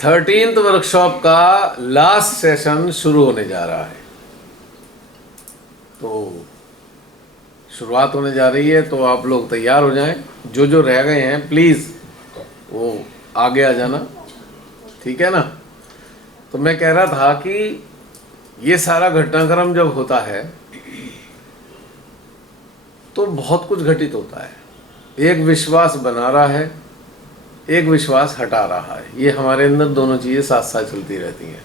13th workshop का last session शुरू होने जा रहा है। तो शुरुआत होने जा रही है, तो आप लोग तैयार हो जाएं। जो जो रह गए हैं प्लीज़ वो आगे आ जाना, ठीक है ना। तो मैं कह रहा था कि ये सारा घटनाक्रम जब होता है तो बहुत कुछ घटित होता है। एक विश्वास बना रहा है, एक विश्वास हटा रहा है। ये हमारे अंदर दोनों चीज़ें साथ साथ चलती रहती हैं।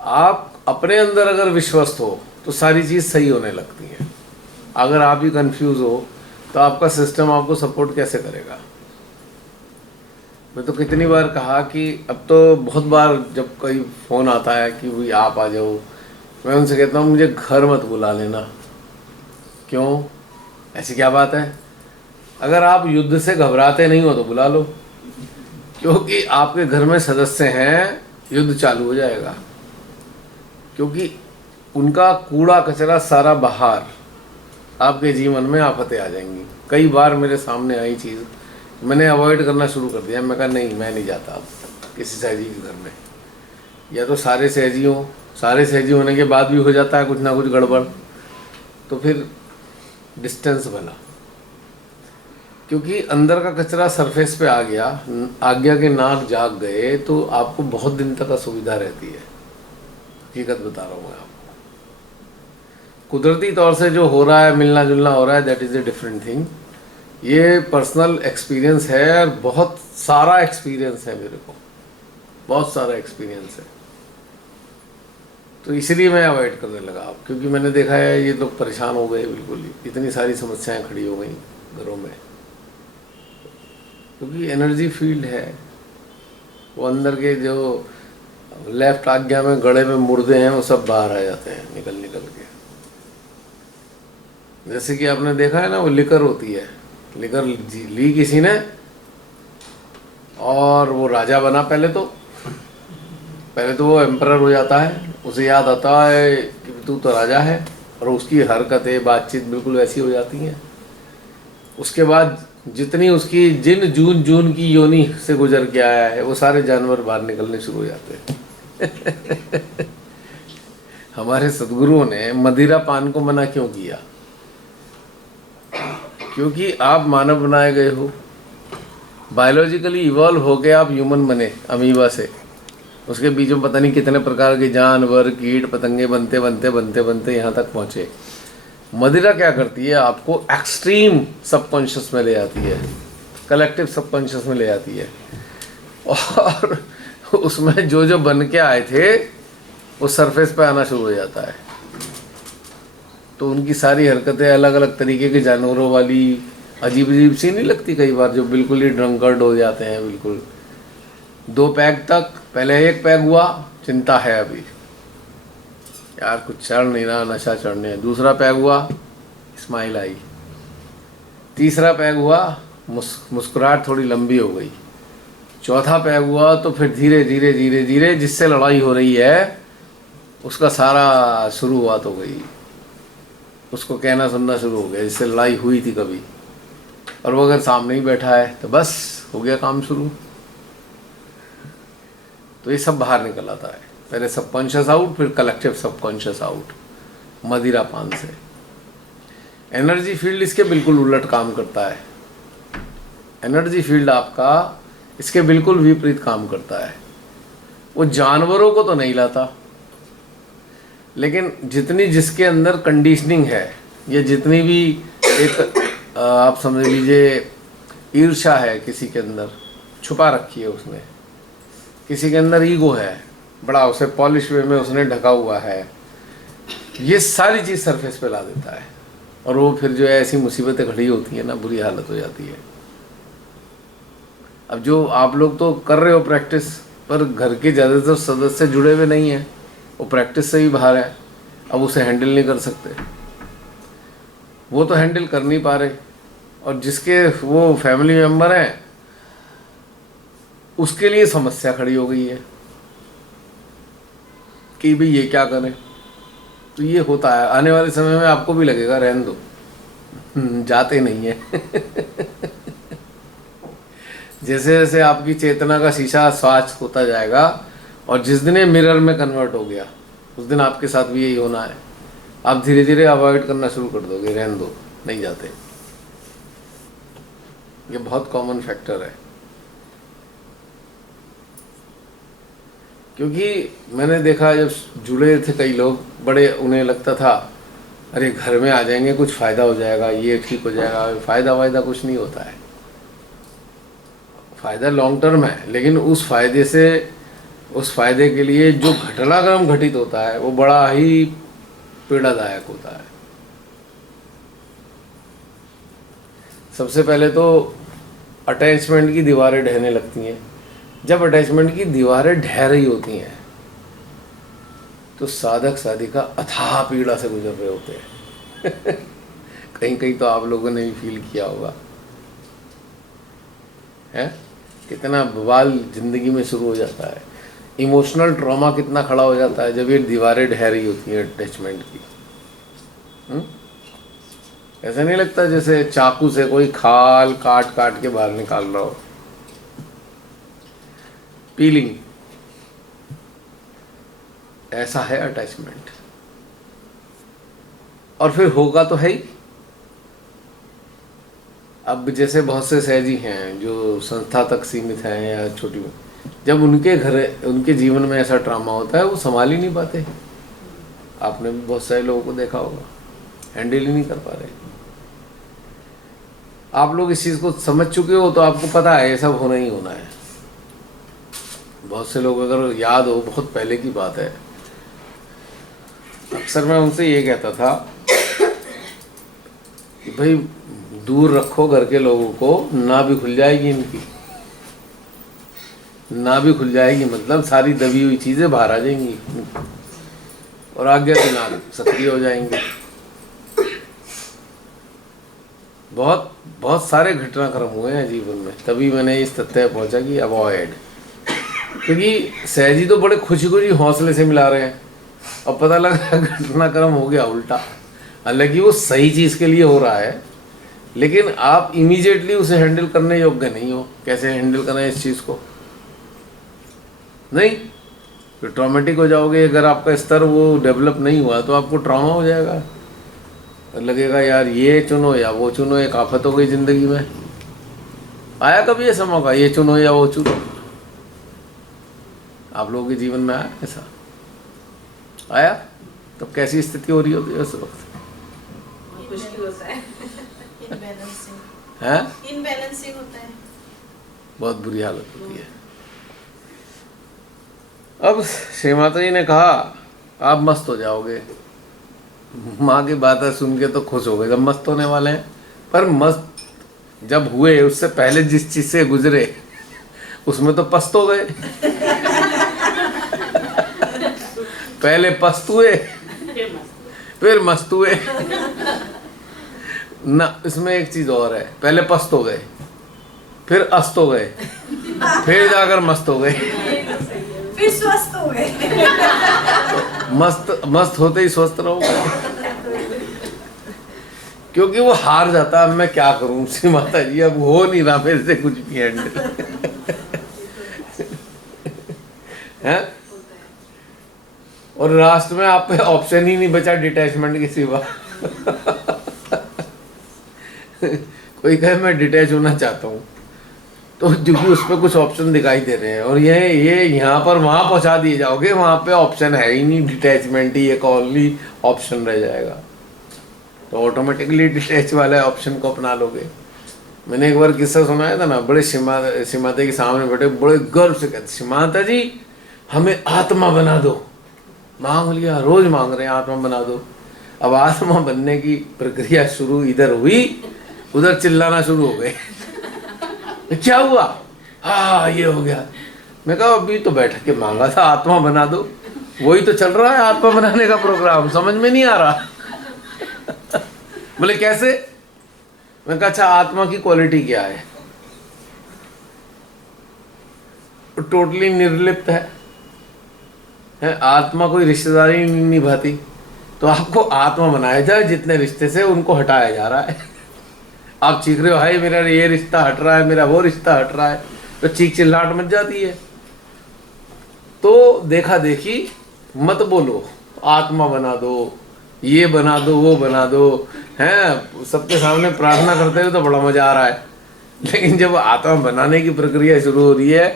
आप अपने अंदर अगर विश्वस्त हो तो सारी चीज़ सही होने लगती है। अगर आप ही कंफ्यूज हो तो आपका सिस्टम आपको सपोर्ट कैसे करेगा। मैं तो कितनी बार कहा कि अब तो बहुत बार जब कोई फ़ोन आता है कि भाई आप आ जाओ, मैं उनसे कहता हूँ मुझे घर मत बुला लेना। क्यों, ऐसी क्या बात है? अगर आप युद्ध से घबराते नहीं हो तो बुला लो, क्योंकि आपके घर में सदस्य हैं, युद्ध चालू हो जाएगा। क्योंकि उनका कूड़ा कचरा सारा बाहर, आपके जीवन में आफतें आ जाएंगी। कई बार मेरे सामने आई चीज़, मैंने अवॉइड करना शुरू कर दिया। मैं कहा नहीं, मैं नहीं जाता अब किसी सहजी के घर में। या तो सारे सहजी हों, सारे सहजी होने के बाद भी हो जाता है कुछ ना कुछ गड़बड़, तो फिर डिस्टेंस बना। क्योंकि अंदर का कचरा सरफेस पे आ गया, आज्ञा के नाग जाग गए, तो आपको बहुत दिन तक असुविधा रहती है। हकीकत बता रहा हूँ मैं आपको। कुदरती तौर से जो हो रहा है, मिलना जुलना हो रहा है, that is a different thing. ये पर्सनल एक्सपीरियंस है, और बहुत सारा एक्सपीरियंस है मेरे को, बहुत सारा एक्सपीरियंस है। तो इसलिए मैं अवॉइड करने लगा अब, क्योंकि मैंने देखा है ये लोग परेशान हो गए बिल्कुल ही। इतनी सारी समस्याएं खड़ी हो गई घरों में, क्योंकि एनर्जी फील्ड है। वो अंदर के जो लेफ्ट आज्ञा में गड़े में मुर्दे हैं वो सब बाहर आ जाते हैं निकल निकल के। जैसे कि आपने देखा है ना, वो लिकर होती है, लिकर ली किसी ने और वो राजा बना। पहले तो वो एम्परर हो जाता है। उसे याद आता है कि तू तो राजा है, और उसकी हरकतें बातचीत बिल्कुल वैसी हो जाती हैं। उसके बाद जितनी उसकी जिन जून की योनि से गुजर के आया है, वो सारे जानवर बाहर निकलने शुरू हो जाते हैं। हमारे सदगुरुओं ने मदिरा पान को मना क्यों किया? क्योंकि आप मानव बनाए गए हो, बायोलॉजिकली इवॉल्व हो गए, आप ह्यूमन बने अमीबा से। उसके बीच में पता नहीं कितने प्रकार के जानवर, कीट पतंगे बनते बनते बनते बनते यहाँ तक पहुँचे। मदिरा क्या करती है? आपको एक्सट्रीम सबकॉन्शियस में ले आती है, कलेक्टिव सबकॉन्शियस में ले आती है, और उसमें जो जो बन के आए थे वो सरफेस पे आना शुरू हो जाता है। तो उनकी सारी हरकतें अलग अलग तरीके के जानवरों वाली अजीब अजीब सी नहीं लगती कई बार? जो बिल्कुल ही ड्रंकर्ड हो जाते हैं बिल्कुल। 2 पैग तक, पहले 1 पैग हुआ, चिंता है अभी यार कुछ चढ़ नहीं रहा, नशा चढ़ने। दूसरा पैग हुआ, स्माइल आई। तीसरा पैग हुआ, मुस्कुराहट थोड़ी लंबी हो गई। चौथा पैग हुआ तो फिर धीरे धीरे धीरे धीरे जिससे लड़ाई हो रही है उसका सारा शुरू हुआ तो गई, उसको कहना सुनना शुरू हो गया जिससे लड़ाई हुई थी कभी, और वो अगर सामने ही बैठा है तो बस हो गया काम शुरू। तो ये सब बाहर निकल आता है, पहले सबकॉन्शियस आउट, फिर कलेक्टिव सबकॉन्शियस आउट, मदिरा पान से। एनर्जी फील्ड इसके बिल्कुल उलट काम करता है। एनर्जी फील्ड आपका इसके बिल्कुल विपरीत काम करता है। वो जानवरों को तो नहीं लाता, लेकिन जितनी जिसके अंदर कंडीशनिंग है, ये जितनी भी एक आप समझ लीजिए ईर्ष्या है किसी के अंदर छुपा रखी है उसने, किसी के अंदर ईगो है बड़ा, उसे पॉलिश वे में उसने ढका हुआ है, ये सारी चीज़ सरफेस पे ला देता है। और वो फिर जो है ऐसी मुसीबतें खड़ी होती हैं ना, बुरी हालत हो जाती है। अब जो आप लोग तो कर रहे हो प्रैक्टिस, पर घर के ज़्यादातर सदस्य जुड़े हुए नहीं हैं, वो प्रैक्टिस से भी बाहर है। अब उसे हैंडल नहीं कर सकते, वो तो हैंडल कर नहीं पा रहे, और जिसके वो फैमिली मेम्बर हैं उसके लिए समस्या खड़ी हो गई है कि भाई ये क्या करें। तो ये होता है, आने वाले समय में आपको भी लगेगा रहने दो, जाते नहीं है। जैसे जैसे आपकी चेतना का शीशा स्वच्छ होता जाएगा और जिस दिन ये मिरर में कन्वर्ट हो गया उस दिन आपके साथ भी यही होना है। आप धीरे धीरे अवॉइड करना शुरू कर दोगे, रहने दो, नहीं जाते। ये बहुत कॉमन फैक्टर है, क्योंकि मैंने देखा जब जुड़े थे कई लोग, बड़े उन्हें लगता था अरे घर में आ जाएंगे कुछ फ़ायदा हो जाएगा, ये ठीक हो जाएगा। फ़ायदा वायदा कुछ नहीं होता है। फ़ायदा लॉन्ग टर्म है, लेकिन उस फ़ायदे के लिए जो घटनाक्रम घटित होता है वो बड़ा ही पीड़ादायक होता है। सबसे पहले तो अटैचमेंट की दीवारें ढहने लगती हैं। जब अटैचमेंट की दीवारें ढह रही होती हैं तो साधक साधिका अथाह पीड़ा से गुजर रहे होते हैं। कहीं कहीं तो आप लोगों ने भी फील किया होगा, है कितना बवाल जिंदगी में शुरू हो जाता है। इमोशनल ट्रॉमा कितना खड़ा हो जाता है जब ये दीवारें ढह रही होती हैं अटैचमेंट की। ऐसा नहीं लगता जैसे चाकू से कोई खाल काट काट के बाहर निकाल रहा हो। पीलिंग, ऐसा है अटैचमेंट। और फिर होगा तो है ही। अब जैसे बहुत से सहजी हैं जो संस्था तक सीमित हैं या छोटी, जब उनके जीवन में ऐसा ट्रॉमा होता है वो संभाल ही नहीं पाते। आपने भी बहुत सारे लोगों को देखा होगा, हैंडल ही नहीं कर पा रहे। आप लोग इस चीज़ को समझ चुके हो तो आपको पता है ये सब होना ही होना है। बहुत से लोग, अगर याद हो, बहुत पहले की बात है, अक्सर मैं उनसे ये कहता था कि भाई दूर रखो घर के लोगों को, ना भी खुल जाएगी इनकी, ना भी खुल जाएगी मतलब सारी दबी हुई चीज़ें बाहर आ जाएंगी और आज्ञा के नाम सक्रिय हो जाएंगे। बहुत बहुत सारे घटनाक्रम हुए हैं जीवन में, तभी मैंने इस तथ्य पे पहुंचा कि अवॉइड। क्योंकि सहजी तो बड़े खुशी खुशी हौसले से मिला रहे हैं और पता लगा घटनाक्रम हो गया उल्टा। हालांकि वो सही चीज़ के लिए हो रहा है, लेकिन आप इमीडिएटली उसे हैंडल करने योग्य नहीं हो। कैसे हैंडल करना है इस चीज़ को, नहीं, फिर ट्रॉमेटिक हो जाओगे। अगर आपका स्तर वो डेवलप नहीं हुआ तो आपको ट्रॉमा हो जाएगा, लगेगा यार ये चुनो या वो चुनो, एक आफत हो गई ज़िंदगी में। आया कभी ऐसा मौका, ये चुनो या वो चुनो? आप लोगों के जीवन में आया ऐसा? आया? तो कैसी स्थिति हो रही होती है उस वक्त? मुश्किल होता है, इनबैलेंसिंग होता है, बहुत बुरी हालत होती है। अब श्री माता जी ने कहा आप मस्त हो जाओगे। माँ की बातें सुन के तो खुश हो गए जब मस्त होने वाले हैं, पर मस्त जब हुए उससे पहले जिस चीज से गुजरे उसमें तो पस्त हो गए। पहले पस्त हुए फिर मस्त हुए ना। इसमें एक चीज और है, पहले पस्त हो गए, फिर अस्त हो गए, फिर जाकर मस्त हो गए, फिर स्वस्थ हो गए। तो मस्त होते ही स्वस्थ रहोगे। क्योंकि वो हार जाता है, अब मैं क्या करूं श्री माता जी, अब हो नहीं रहा मेरे से कुछ भी हैंडल। है? और लास्ट में आप पे ऑप्शन ही नहीं बचा डिटैचमेंट के सिवा। कोई कहे मैं डिटैच होना चाहता हूँ, तो क्योंकि उस पर कुछ ऑप्शन दिखाई दे रहे हैं और ये यहाँ पर वहाँ पहुँचा दिए जाओगे, वहाँ पे ऑप्शन है ही नहीं, डिटैचमेंट ही एक ओनली ऑप्शन रह जाएगा, तो ऑटोमेटिकली डिटैच वाले ऑप्शन को अपना लोगे। मैंने एक बार किस्सा सुनाया था ना, बड़े श्री माता के सामने बैठे बड़े गर्व से कहते, श्री माता जी हमें आत्मा बना दो। मांग लिया, रोज मांग रहे हैं आत्मा बना दो। अब आत्मा बनने की प्रक्रिया शुरू इधर हुई, उधर चिल्लाना शुरू हो गए। क्या हुआ? हाँ ये हो गया। मैं कहा अभी तो बैठ के मांगा था आत्मा बना दो, वही तो चल रहा है आत्मा बनाने का प्रोग्राम, समझ में नहीं आ रहा। बोले कैसे? मैं कहा अच्छा आत्मा की क्वालिटी क्या है? टोटली निर्लिप्त है, आत्मा कोई रिश्तेदारी नहीं निभाती, तो आपको आत्मा बनाया जाए, जितने रिश्ते से उनको हटाया जा रहा है। आप चीख रहे हो हाय मेरा ये रिश्ता हट रहा है, मेरा वो रिश्ता हट रहा है, तो चीख चिल्लाहट मच जाती है। तो देखा देखी मत बोलो, आत्मा बना दो, ये बना दो, वो बना दो, हैं सबके सामने प्रार्थना करते हुए तो बड़ा मजा आ रहा है, लेकिन जब आत्मा बनाने की प्रक्रिया शुरू हो रही है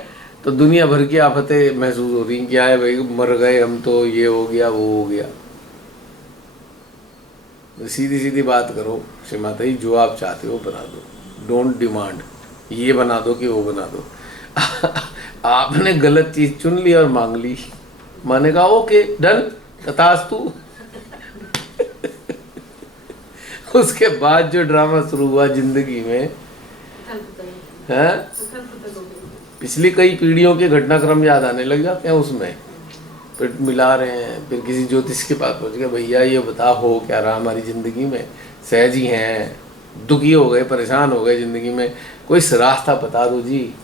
तो दुनिया भर की आफतें महसूस हो रही हैं। क्या है भाई, मर गए हम तो, ये हो गया वो हो गया। सीधी सीधी बात करो श्री माता जी, जो आप चाहते हो बना दो, डोंट डिमांड ये बना दो कि वो बना दो। आपने गलत चीज चुन ली और मांग ली, मैंने कहा ओके डन तथास्तु। उसके बाद जो ड्रामा शुरू हुआ जिंदगी में है, पिछली कई पीढ़ियों के घटनाक्रम याद आने लग जाते हैं उसमें, फिर मिला रहे हैं, फिर किसी ज्योतिष के पास पहुंच गए, भैया ये बता हो क्या रहा हमारी जिंदगी में, सहज ही हैं, दुखी हो गए, परेशान हो गए जिंदगी में, कोई रास्ता बता दो जी।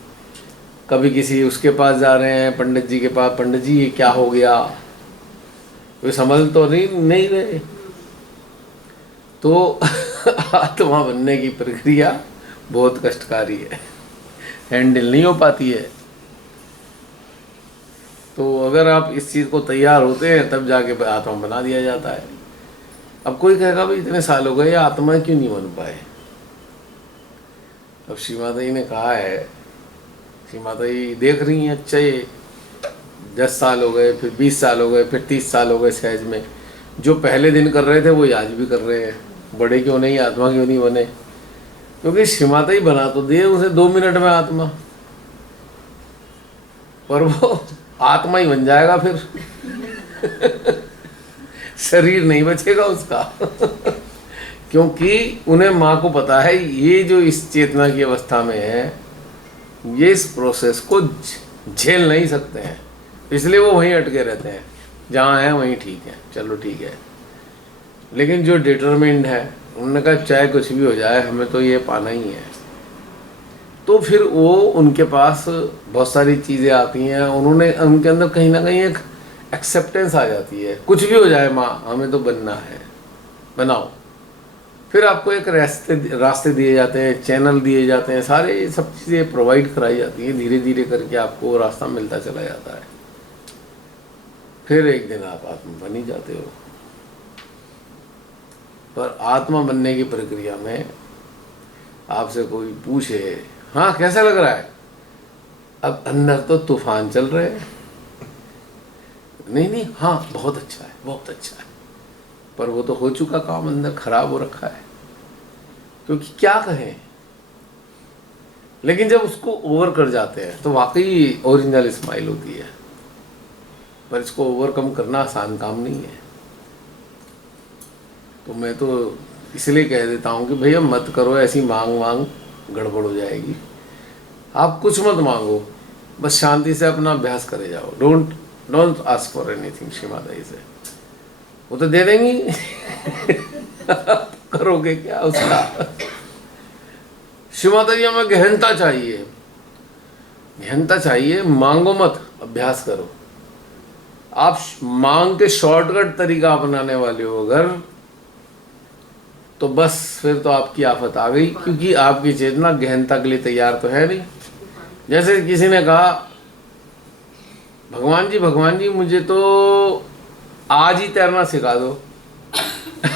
कभी किसी उसके पास जा रहे हैं पंडित जी के पास, पंडित जी ये क्या हो गया, कोई समझ तो नहीं रहे। तो आत्मा बनने की प्रक्रिया बहुत कष्टकारी है, हैंडल नहीं हो पाती है। तो अगर आप इस चीज़ को तैयार होते हैं तब जाके आत्मा बना दिया जाता है। अब कोई कहेगा भाई इतने साल हो गए आत्मा क्यों नहीं बन पाए। अब श्री माता जी ने कहा है, श्री माता जी देख रही हैं, अच्छा ये 10 साल हो गए, फिर 20 साल हो गए, फिर 30 साल हो गए सहज में, जो पहले दिन कर रहे थे वो आज भी कर रहे हैं, बड़े क्यों नहीं, आत्मा क्यों नहीं बने। क्योंकि श्री माता ही बना तो दिए उसे 2 मिनट में आत्मा, पर वो आत्मा ही बन जाएगा फिर। शरीर नहीं बचेगा उसका। क्योंकि उन्हें माँ को पता है ये जो इस चेतना की अवस्था में है ये इस प्रोसेस को झेल नहीं सकते हैं, इसलिए वो वहीं अटके रहते हैं, जहाँ हैं वहीं ठीक है, चलो ठीक है। लेकिन जो डिटरमिन्ड है उन्होंने कहा चाहे कुछ भी हो जाए हमें तो ये पाना ही है। तो फिर वो उनके पास बहुत सारी चीज़ें आती हैं, उन्होंने उनके अंदर कहीं ना कहीं एक एक्सेप्टेंस आ जाती है, कुछ भी हो जाए माँ हमें तो बनना है, बनाओ। फिर आपको एक रास्ते दिए जाते हैं, चैनल दिए जाते हैं, सारे सब चीज़ें प्रोवाइड कराई जाती हैं, धीरे धीरे करके आपको वो रास्ता मिलता चला जाता है। फिर एक दिन आप आत्मा बन ही जाते हो। पर आत्मा बनने की प्रक्रिया में आपसे कोई पूछे हाँ कैसा लग रहा है, अब अंदर तो तूफान चल रहे हैं, नहीं हाँ बहुत अच्छा है, बहुत अच्छा है, पर वो तो हो चुका काम, अंदर खराब हो रखा है, क्योंकि क्या कहें। लेकिन जब उसको ओवर कर जाते हैं तो वाकई ओरिजिनल स्माइल होती है, पर इसको ओवरकम करना आसान काम नहीं है। तो मैं तो इसलिए कह देता हूँ कि भैया मत करो ऐसी मांग गड़बड़ हो जाएगी। आप कुछ मत मांगो, बस शांति से अपना अभ्यास करे जाओ। Don't ask for anything Shri Mata जी से, वो तो दे देंगी। करोगे क्या उसका। श्री माता जी हमें गहनता चाहिए, गहनता चाहिए, मांगो मत, अभ्यास करो। आप मांग के शॉर्टकट तरीका अपनाने वाले हो अगर, तो बस फिर तो आपकी आफत आ गई, क्योंकि आपकी चेतना गहनता के लिए तैयार तो है नहीं। जैसे किसी ने कहा भगवान जी मुझे तो आज ही तैरना सिखा दो।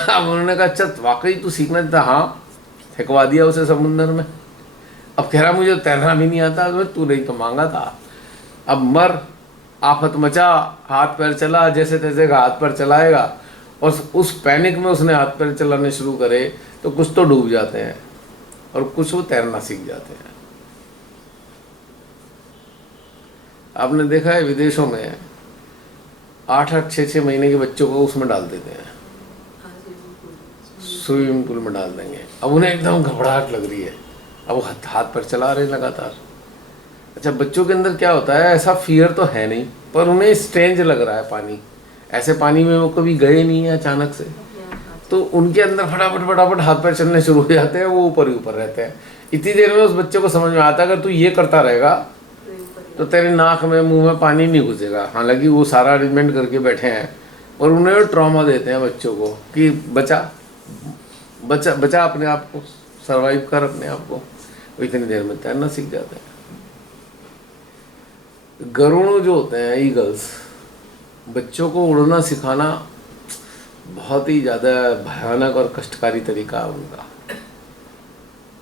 अब उन्होंने कहा अच्छा वाकई तू सीखना चाहता, हाँ, फेंकवा दिया उसे समुंदर में। अब कह रहा मुझे तैरना भी नहीं आता, तो तू नहीं तो मांगा था, अब मर, आफत मचा, हाथ पैर चला, जैसे तैसे का हाथ पैर चलाएगा, और उस पैनिक में उसने हाथ पैर चलाने शुरू करे तो कुछ तो डूब जाते हैं और कुछ वो तैरना सीख जाते हैं। आपने देखा है विदेशों में 8-8, 6-6 महीने के बच्चों को उसमें डाल देते हैं, स्विमिंग पूल में डाल देंगे। अब उन्हें एकदम घबराहट लग रही है, अब वो हाथ पर चला रहे लगातार। अच्छा बच्चों के अंदर क्या होता है, ऐसा फियर तो है नहीं, पर उन्हें स्ट्रेंज लग रहा है पानी, ऐसे पानी में वो कभी गए नहीं है अचानक से, तो उनके अंदर फटाफट हाथ पैर चलने शुरू हो जाते हैं, वो ऊपर ही ऊपर रहते हैं। इतनी देर में उस बच्चे को समझ में आता है अगर तू ये करता रहेगा तो तेरे नाक में मुंह में पानी नहीं घुसेगा। हालांकि वो सारा अरेंजमेंट करके बैठे हैं और उन्हें ट्रॉमा देते हैं बच्चों को कि बचा अपने आप को, सर्वाइव कर अपने आप को। वो इतनी देर में तैरना सीख जाते हैं। गरुड़ जो होते हैं, ईगल्स, बच्चों को उड़ना सिखाना बहुत ही ज़्यादा भयानक और कष्टकारी तरीका है उनका।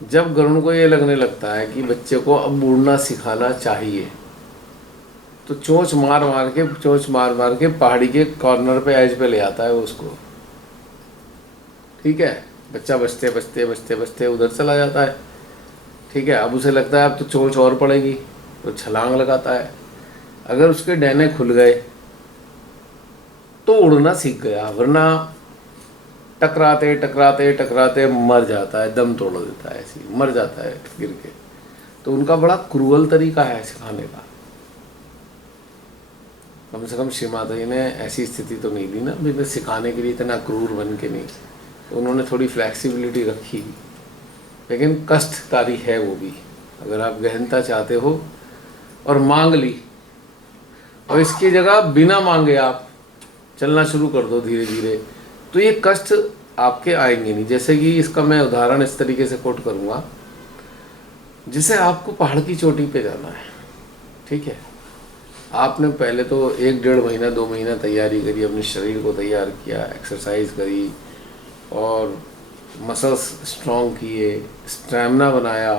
जब गरुड़ को ये लगने लगता है कि बच्चे को अब उड़ना सिखाना चाहिए, तो चोंच मार मार के पहाड़ी के कॉर्नर पे, एज पे ले आता है उसको। ठीक है, बच्चा बचते उधर चला जाता है। ठीक है, अब उसे लगता है अब तो चोंच और पड़ेगी, तो छलांग लगाता है। अगर उसके डैने खुल गए तो उड़ना सीख गया, वरना टकराते मर जाता है, दम तोड़ देता है, ऐसे ही मर जाता है गिर के। तो उनका बड़ा क्रूअल तरीका है सिखाने का। कम से कम श्री माता जी ने ऐसी स्थिति तो नहीं दी ना भी मैं सिखाने के लिए इतना क्रूर बन के नहीं, तो उन्होंने थोड़ी फ्लैक्सिबिलिटी रखी, लेकिन कष्टकारी है वो भी। अगर आप गहनता चाहते हो और मांग ली, और इसकी जगह बिना मांगे आप चलना शुरू कर दो धीरे धीरे, तो ये कष्ट आपके आएंगे नहीं। जैसे कि इसका मैं उदाहरण इस तरीके से कोट करूँगा, जिसे आपको पहाड़ की चोटी पे जाना है। ठीक है, आपने पहले तो 1-1.5 महीना 2 महीना तैयारी करी, अपने शरीर को तैयार किया, एक्सरसाइज करी और मसल्स स्ट्रॉन्ग किए, स्टैमिना बनाया,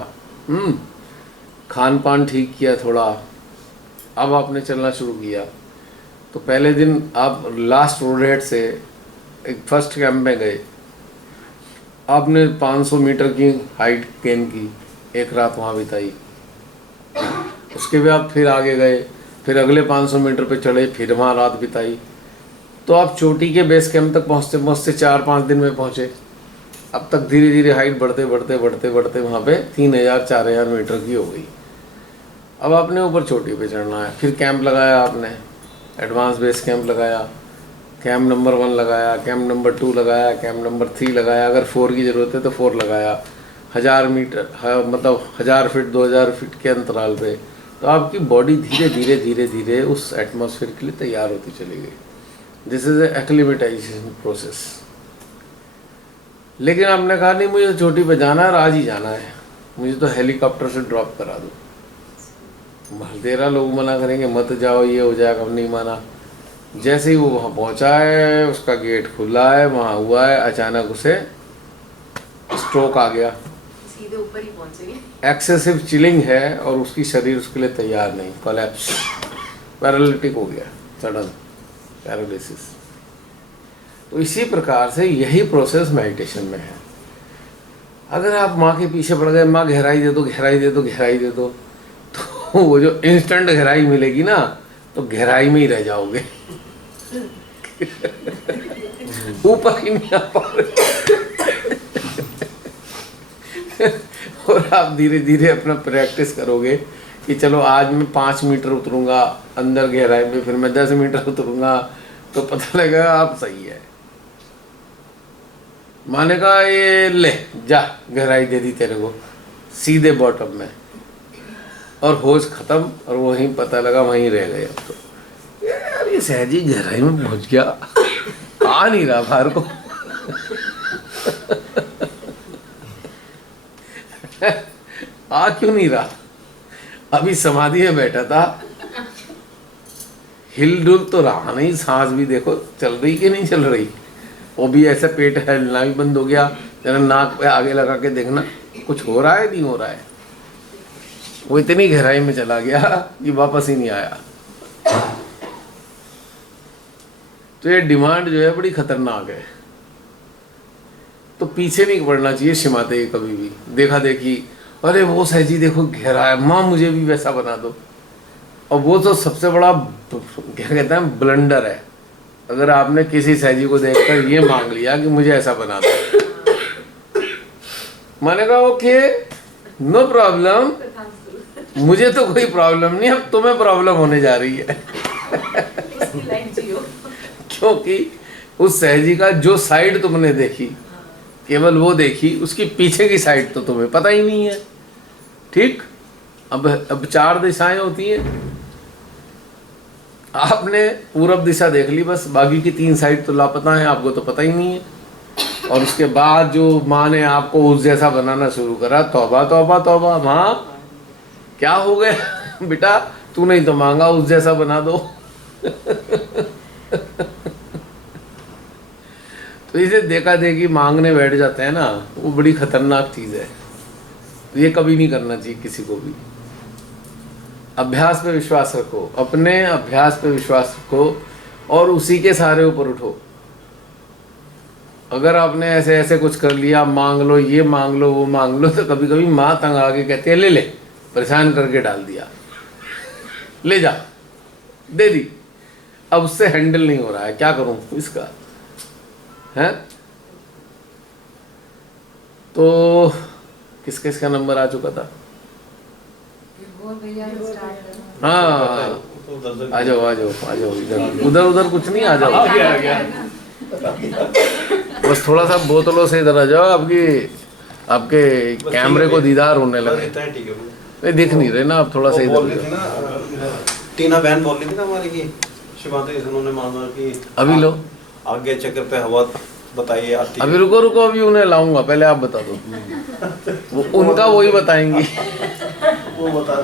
खान पान ठीक किया थोड़ा। अब आपने चलना शुरू किया, तो पहले दिन आप लास्ट रोड हेड से एक फर्स्ट कैंप में गए, आपने 500 मीटर की हाइट गेन की, एक रात वहाँ बिताई। उसके बाद आप फिर आगे गए, फिर अगले 500 मीटर पे चढ़े, फिर वहाँ रात बिताई। तो आप चोटी के बेस कैंप तक पहुँचते पहुँचते 4-5 दिन में पहुँचे। अब तक धीरे धीरे हाइट बढ़ते वहाँ पे 3000-4000 मीटर की हो गई। अब आपने ऊपर चोटी पे चढ़ना है, फिर कैंप लगाया आपने, एडवांस बेस कैंप लगाया, कैंप नंबर 1 लगाया, कैंप नंबर 2 लगाया, कैंप नंबर 3 लगाया, अगर 4 की ज़रूरत है तो 4 लगाया, 1000 मीटर मतलब 1000 फीट 2000 फीट के अंतराल पे। तो आपकी बॉडी धीरे धीरे उस एटमॉस्फेयर के लिए तैयार होती चली गई। This is acclimatisation process. लेकिन आपने कहा नहीं मुझे चोटी पे जाना है और आज ही जाना है, मुझे तो हेलीकॉप्टर से ड्रॉप करा दो। तेरह लोग मना करेंगे मत जाओ, ये हो जाएगा, हम नहीं माना। जैसे ही वो वहाँ पहुँचा है, उसका गेट खुला है, वहाँ हुआ है, अचानक उसे स्ट्रोक आ गया, सीधे ऊपर ही पहुंचेंगे। एक्सेसिव चिलिंग है और उसकी शरीर उसके लिए तैयार नहीं, कोलैप्स, पैरालिटिक हो गया, सडन पैरालिसिस। तो इसी प्रकार से यही प्रोसेस मेडिटेशन में है। अगर आप माँ के पीछे पड़ गए, माँ गहराई दे दो, गहराई दे दो, गहराई दे दो, तो वो जो इंस्टेंट गहराई मिलेगी ना, तो गहराई में ही रह जाओगे, ऊपर ही नहीं आ पाओगे। और आप धीरे धीरे अपना प्रैक्टिस करोगे कि चलो आज मैं 5 मीटर उतरूंगा अंदर गहराई में, फिर मैं 10 मीटर उतरूंगा, तो पता लगेगा आप सही है। माने कहा ये ले जा, गहराई दे दी तेरे को सीधे बॉटम में, और होश खत्म, और वहीं पता लगा वहीं रह गए। अब तो यार ये सहजी गहराई में पहुंच गया, आ नहीं रहा बाहर को। आ क्यों नहीं रहा? अभी समाधि में बैठा था, हिलडुल तो रहा नहीं, सांस भी देखो चल रही कि नहीं चल रही, वो भी ऐसा पेट हिलना भी बंद हो गया। जरा नाक पे आगे लगा के देखना कुछ हो रहा है नहीं हो रहा है। वो इतनी गहराई में चला गया कि वापस ही नहीं आया। तो ये डिमांड जो है बड़ी खतरनाक है। तो पीछे नहीं पड़ना चाहिए शिमाते कभी भी, देखा देखी, अरे वो सहजी देखो गहरा है, माँ मुझे भी वैसा बना दो। और वो तो सबसे बड़ा क्या कहते हैं ब्लंडर है। अगर आपने किसी सहजी को देखकर ये मांग लिया कि मुझे ऐसा बना दो, मैंने कहा ओके नो प्रॉब्लम, मुझे तो कोई प्रॉब्लम नहीं, अब तुम्हें प्रॉब्लम होने जा रही है। क्योंकि उस सहजी का जो साइड तुमने देखी, केवल वो देखी, उसकी पीछे की साइड तो तुम्हें पता ही नहीं है। ठीक, अब 4 दिशाएं होती हैं, आपने पूरब दिशा देख ली बस, बाकी की 3 साइड तो लापता है, आपको तो पता ही नहीं है। और उसके बाद जो माँ ने आपको उस जैसा बनाना शुरू करा, तौबा तौबा तौबा, माँ क्या हो गया बेटा, तू नहीं तो मांगा उस जैसा बना दो। तो इसे देखा देखी मांगने बैठ जाते हैं ना, वो बड़ी खतरनाक चीज़ है। तो ये कभी नहीं करना चाहिए किसी को भी। अभ्यास पे विश्वास रखो, अपने अभ्यास पे विश्वास रखो और उसी के सहारे ऊपर उठो। अगर आपने ऐसे ऐसे कुछ कर लिया, मांग लो, ये मांग लो, वो मांग लो, तो कभी कभी माँ तंग आके कहती है ले ले, परेशान करके डाल दिया, ले जा, दे दी, अब उससे हैंडल नहीं हो रहा है, क्या करूं इसका, है? तो किस किस का नंबर आ चुका था? हाँ, आ जाओ आ जाओ आ जाओ, इधर उधर उधर कुछ नहीं, आ जाओ, आ गया। बस थोड़ा सा बोतलों से इधर आ जाओ, आपके कैमरे को दीदार होने लगे। ठीक है, नहीं दिख नहीं रहे ना आप, थोड़ा सा बोल इधर रही थी ना, टीना बहन बोल रही थी ना हमारी की शिवांत उन्होंने माना कि अभी लो, आगे चक्कर पे हवा बताइए आती अभी रुको रुको, अभी उन्हें लाऊंगा, पहले आप बता दो। उनका वही बताएंगी। वो बता।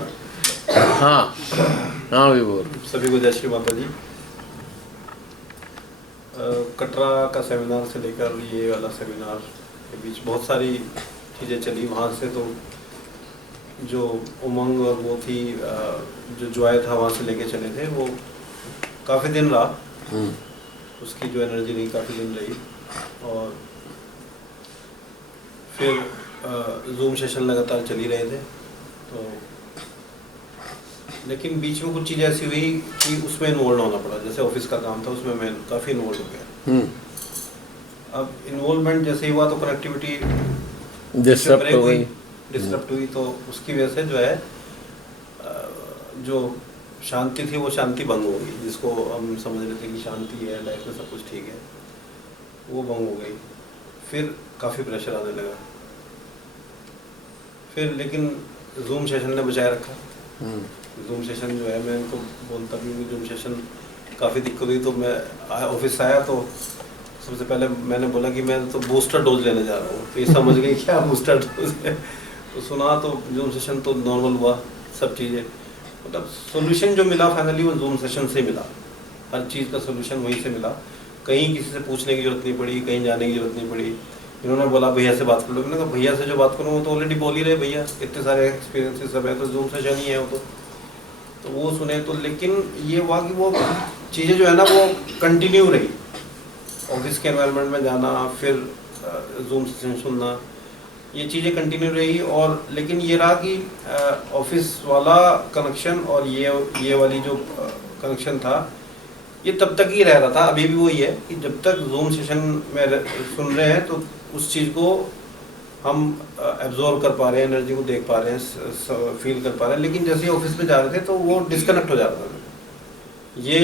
हाँ हाँ अभी बोल। सभी को जय श्री माता जी। कटरा का सेमिनार से लेकर ये वाला सेमिनार के बीच बहुत सारी चीज़ें चली। वहाँ से तो जो उमंग और वो थी, जो जॉय था वहाँ से लेके चले थे, वो काफ़ी दिन रहा। उसकी जो एनर्जी रही काफ़ी दिन रही। और फिर जूम सेशन लगातार चल ही रहे थे। तो लेकिन बीच में कुछ चीज़ ऐसी हुई कि उसमें इन्वॉल्व होना पड़ा। जैसे ऑफिस का काम था, उसमें मैं काफ़ी इन्वॉल्व हो गया। अब इन्वॉल्वमेंट जैसे ही हुआ तो कनेक्टिविटी डिस्टर्ब हुई। तो उसकी वजह से जो है जो शांति थी वो शांति भंग हो गई, जिसको हम समझ रहे थे कि शांति है, लाइफ में सब कुछ ठीक है, वो भंग हो गई। फिर काफ़ी प्रेशर आने लगा। फिर लेकिन जूम सेशन ने बचाए रखा। जूम सेशन जो है, मैं इनको बोलता भी हूँ, जूम सेशन काफ़ी दिक्कत हुई। तो मैं ऑफिस आया तो सबसे पहले मैंने बोला कि मैं तो बूस्टर डोज लेने जा रहा हूँ। तो ये समझ गई क्या बूस्टर डोज है। तो सुना तो जूम सेशन तो नॉर्मल हुआ, सब चीज़ें मतलब सोल्यूशन जो मिला फाइनली वो जूम सेशन से मिला। हर चीज़ का सोल्यूशन वहीं से मिला। कहीं किसी से पूछने की जरूरत नहीं पड़ी, कहीं जाने की जरूरत नहीं पड़ी। इन्होंने बोला भैया से बात कर लो। मैंने कहा भैया से जो बात करूँ वो तो ऑलरेडी बोल ही रहे भैया, इतने सारे एक्सपीरियंसेस सब है, तो जूम सेशन ही है वो तो वो सुने। तो लेकिन ये हुआ कि वो चीज़ें जो है ना वो कंटिन्यू रही। ऑफिस के एनवायरनमेंट में जाना, फिर जूम सेशन सुनना, ये चीज़ें कंटिन्यू रही। और लेकिन ये रहा कि ऑफिस वाला कनेक्शन और ये वाली जो कनेक्शन था ये तब तक ही रह रहा था। अभी भी वही है कि जब तक जूम सेशन में सुन रहे हैं तो उस चीज़ को हम एब्जॉर्व कर पा रहे हैं, एनर्जी को देख पा रहे हैं, फील कर पा रहे हैं। लेकिन जैसे ही ऑफिस में जा रहे थे तो वो डिस्कनेक्ट हो जाता था। ये